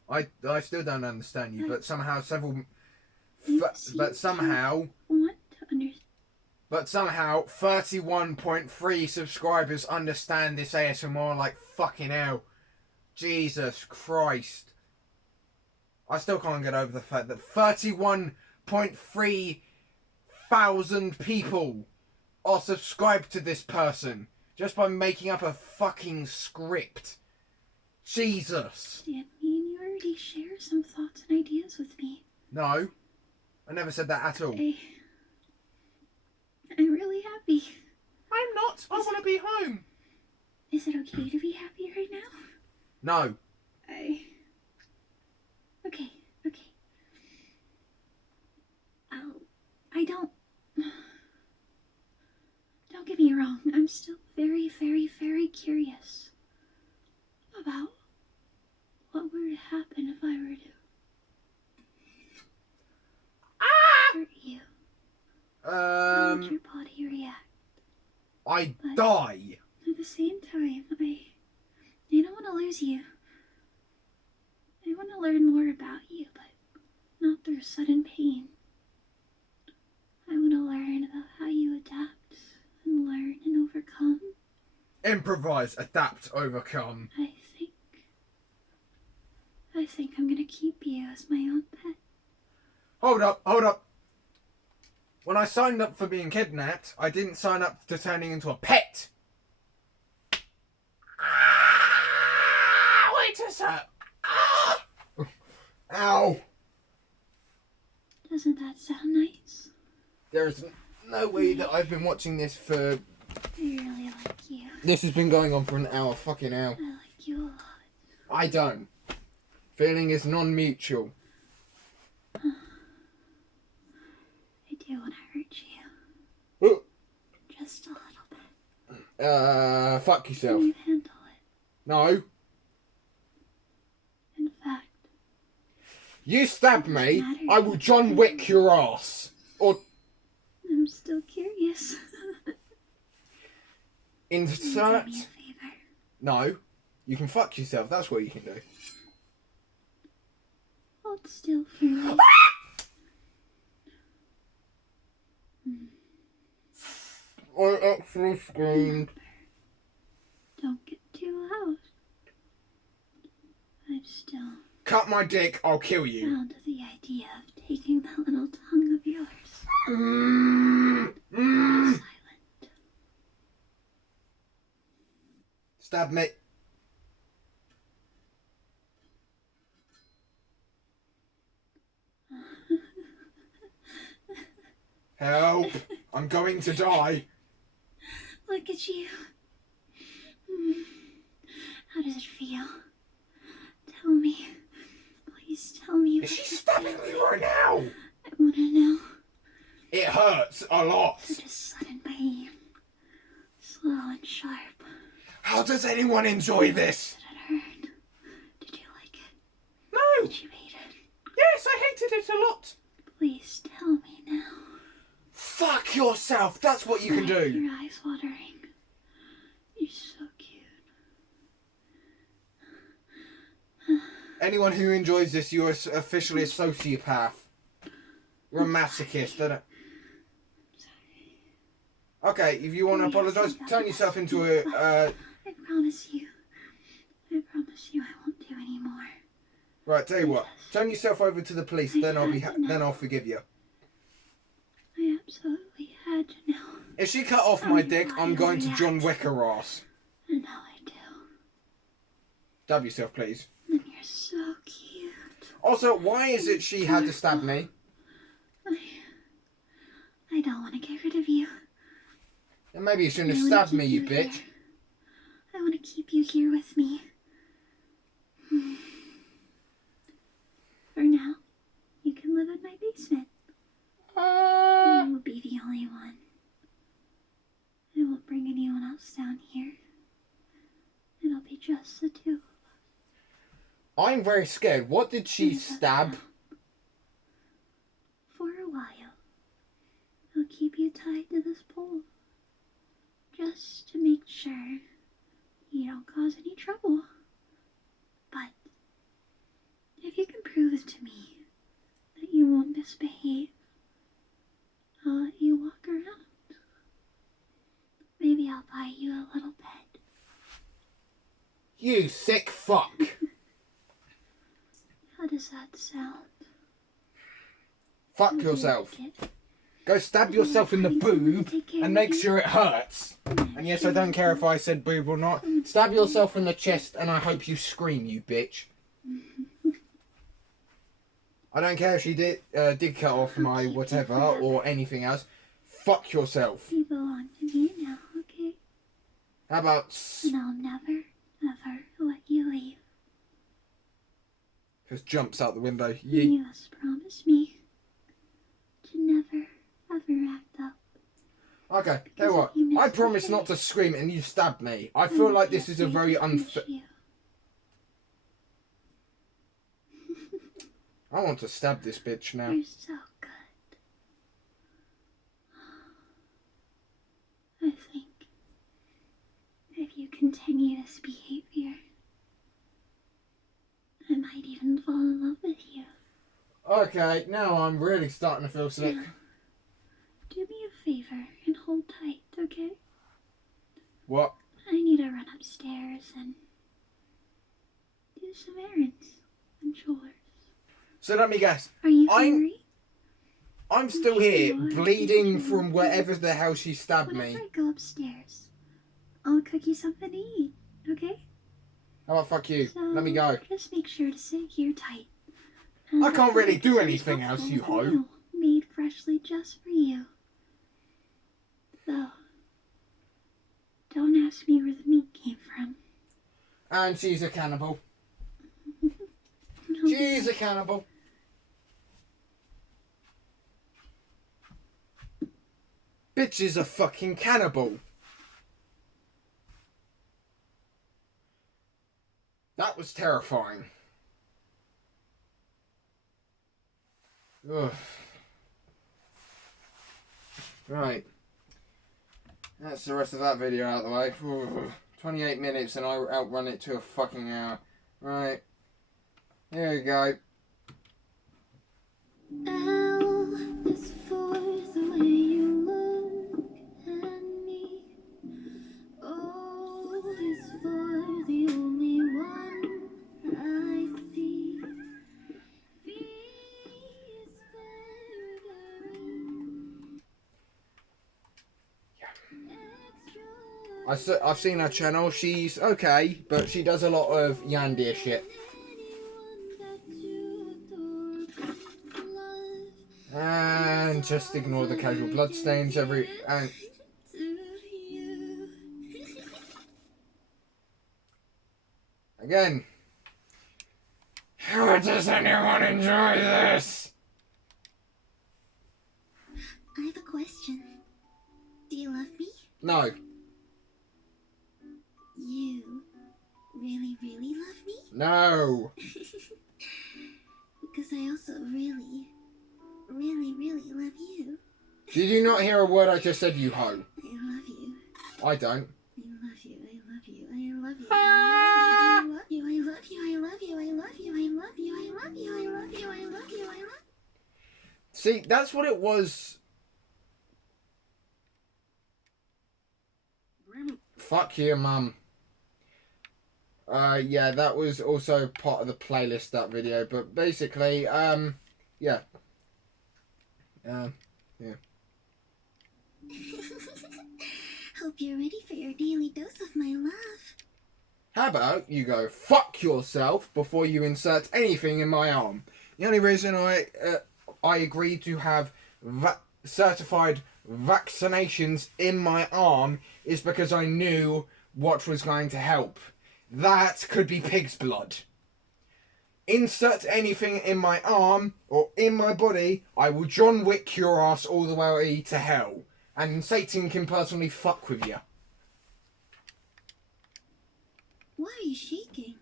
I still don't understand you, but somehow But somehow 31.3 subscribers understand this ASMR like fucking hell. Jesus Christ. I still can't get over the fact that 31.3 thousand people or subscribe to this person just by making up a fucking script. Jesus. Yeah, me and you already share some thoughts and ideas with me. No, I never said that at all. I'm really happy. I'm not. I want to be home. Is it okay to be happy right now? No. Okay. I don't get me wrong. I'm still very, very, very curious about what would happen if I were to hurt you. How would your body react? I die. At the same time, I don't want to lose you. I want to learn more about you, but not through sudden pain. I want to learn about how you adapt and learn and overcome. Improvise, adapt, overcome. I think I'm gonna keep you as my own pet. Hold up. When I signed up for being kidnapped, I didn't sign up to turning into a pet. Wait a sec. Ow. Doesn't that sound nice? There's no way that I've been watching this for... I really like you. This has been going on for an hour, fucking hour. I like you a lot. I don't. Feeling is non-mutual. I do want to hurt you. Just a little bit. Fuck yourself. Can you handle it? No. In fact... You stab me, I will John Wick your ass. Or... I'm still curious. Insert... Do me a favor. No. You can fuck yourself, that's what you can do. Hold still for me. I actually screamed. Don't get too loud. I'm still Cut my dick, I'll kill you. bound to the idea of taking that little tongue of yours. Be silent. Stab me. Help! I'm going to die. Look at you. How does it feel? Tell me. Please tell me. Is she stabbing me right now? I want to know. It hurts a lot. Such a sudden pain. Slow and sharp. How does anyone enjoy this? Did it hurt? Did you like it? No! Did you hate it? Yes, I hated it a lot. Please tell me now. Fuck yourself, that's what you can do. Your eyes watering. You're so cute. Anyone who enjoys this, you're officially a sociopath. You're a masochist, don't it? Okay, if you want to apologise, turn yourself into a... I promise you. I won't do any more. Right, tell you what. Turn yourself over to the police, then I'll forgive you. I absolutely had to know. If she cut off my dick, I'm going to John Wick her ass. And now I do. Stab yourself, please. And you're so cute. Also, why is it she had to stab me? I don't want to get rid of you. And maybe you shouldn't have I wanna stabbed me, keep you you bitch. here. I want to keep you here with me. For now, you can live in my basement. You will be the only one. I won't bring anyone else down here. It'll be just the two. I'm very scared. What did she stab? For a while, I'll keep you tied to this pole. Just to make sure you don't cause any trouble. But if you can prove to me that you won't misbehave, I'll let you walk around. Maybe I'll buy you a little pet. You sick fuck. How does that sound? Fuck Would you yourself. like it? Go stab yourself in the boob and make sure it hurts. And yes, I don't care if I said boob or not. Stab yourself in the chest and I hope you scream, you bitch. I don't care if she did cut off my whatever or anything else. Fuck yourself. You belong to me now, okay? How about... And I'll never, ever let you leave. Just jumps out the window. You must promise me to never, ever act up. Okay, tell you what. I promise not to scream and you stabbed me. I feel like this is a very unfair... I want to stab this bitch now. You're so good. I think if you continue this behavior, I might even fall in love with you. Okay, now I'm really starting to feel sick. Now, do me a favor and hold tight, okay? What? I need to run upstairs and do some errands and chores. So let me guess. Are you hungry? I'm still here, bleeding from wherever the hell she stabbed me. Whenever I go upstairs, I'll cook you something to eat, okay? How about fuck you? So, Let me go. Just make sure to sit here tight. I can't really do anything else, you hoe. Made freshly just for you. Though, don't ask me where the meat came from. And she's a cannibal. She's a cannibal. Bitch is a fucking cannibal. That was terrifying. Ugh. Right. That's the rest of that video out of the way. Ugh. 28 minutes and I outrun it to a fucking hour. Right. Here we go. L is for the way you look at me. O is for the only one I see. V is for I've seen her channel. She's okay, but she does a lot of yandere shit. And just ignore the casual bloodstains and again. How does anyone enjoy this? I have a question. Do you love me? No. You really, really love me? No. Because I also really, really, really love you. Did you not hear a word I just said, you hoe? I love you. I don't. I love you. I love you. I love you. I love you. I love you. I love you. I love you. I love you. I love you. I love you. I love you. I love. See, that's what it was. Fuck you, mum. Yeah, that was also part of the playlist, that video. But basically, yeah. Yeah. Hope you're ready for your daily dose of my love. How about you go fuck yourself before you insert anything in my arm? The only reason I agreed to have certified vaccinations in my arm is because I knew what was going to help. That could be pig's blood. Insert anything in my arm or in my body, I will John Wick your ass all the way to hell. And Satan can personally fuck with you. Why are you shaking?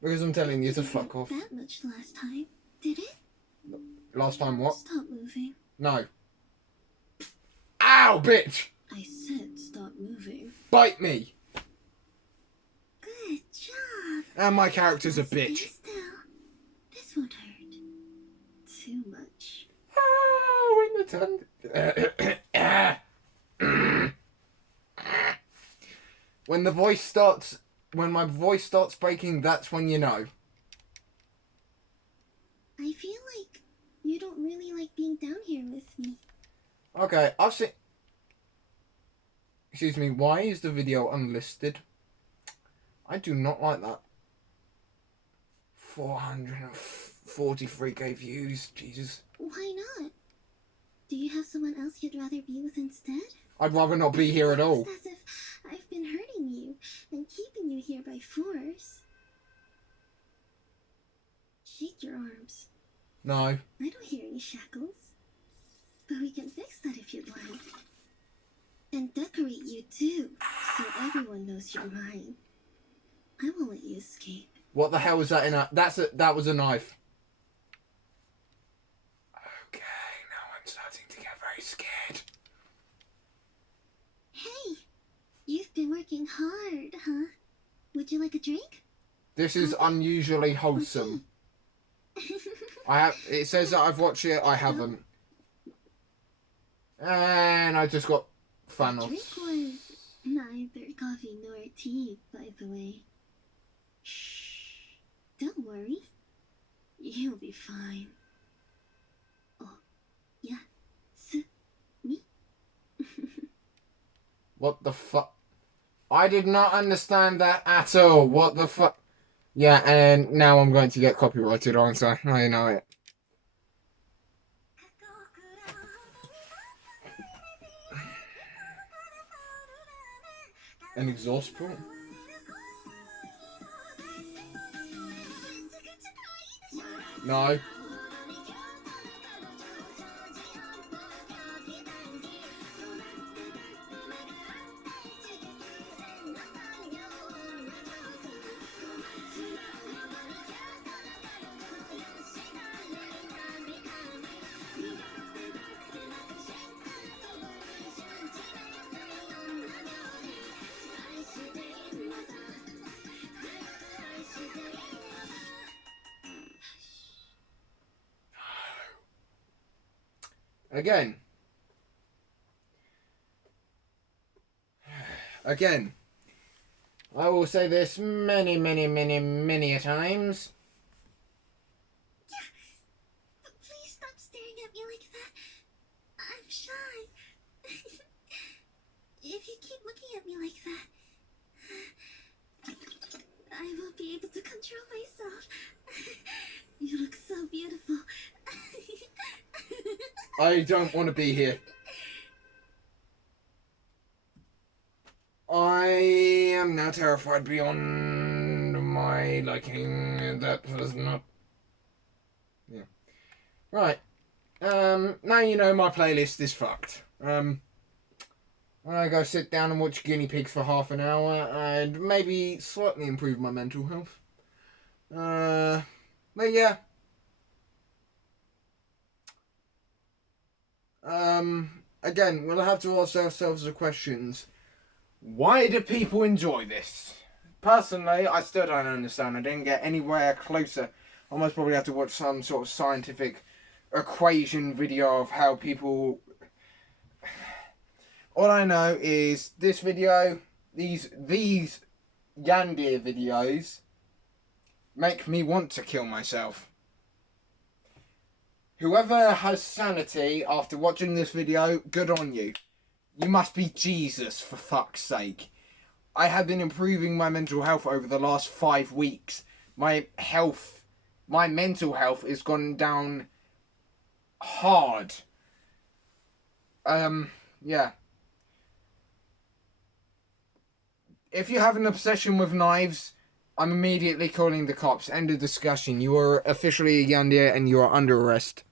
Because I'm telling you to fuck off. That much last time, did it? Last time what? Stop moving. No. Ow, bitch! I said stop moving. Bite me! Good job. And my character's a Stay bitch. still. This won't hurt too much. Oh, when the tongue... When my voice starts breaking, that's when you know. I feel like you don't really like being down here with me. Okay, I've seen... Excuse me, why is the video unlisted? I do not like that. 443k views, Jesus. Why not? Do you have someone else you'd rather be with instead? I'd rather not be here at all. It's as if I've been hurting you and keeping you here by force. Shake your arms. No. I don't hear any shackles. But we can fix that if you'd like. And decorate you too, so everyone knows you're mine. I won't let you escape. What the hell was that in a... That was a knife. Okay, now I'm starting to get very scared. Hey, you've been working hard, huh? Would you like a drink? This is unusually wholesome. It says that I've watched it, I haven't. And I just got The drink Thanos. was neither coffee nor tea, by the way. Shh. Don't worry. You'll be fine. Oh, yeah. Me? What the fuck? I did not understand that at all. What the fuck? Yeah, and now I'm going to get copyrighted on, so I know it. An exhaust port? No. Again, I will say this many a times. Please stop staring at me like that. I'm shy. If you keep looking at me like that, I won't be able to control myself. You look so beautiful. I don't want to be here. I am now terrified beyond my liking. That was not... Yeah. Right. Now you know my playlist is fucked. I go sit down and watch guinea pigs for half an hour and maybe slightly improve my mental health. But yeah. Again, we'll have to ask ourselves the questions. Why do people enjoy this? Personally, I still don't understand. I didn't get anywhere closer. I must probably have to watch some sort of scientific equation video of how people... All I know is this video, these yandere videos make me want to kill myself. Whoever has sanity after watching this video, good on you. You must be Jesus, for fuck's sake. I have been improving my mental health over the last 5 weeks. My mental health has gone down hard. Yeah. If you have an obsession with knives, I'm immediately calling the cops. End of discussion. You are officially a yandere and you are under arrest.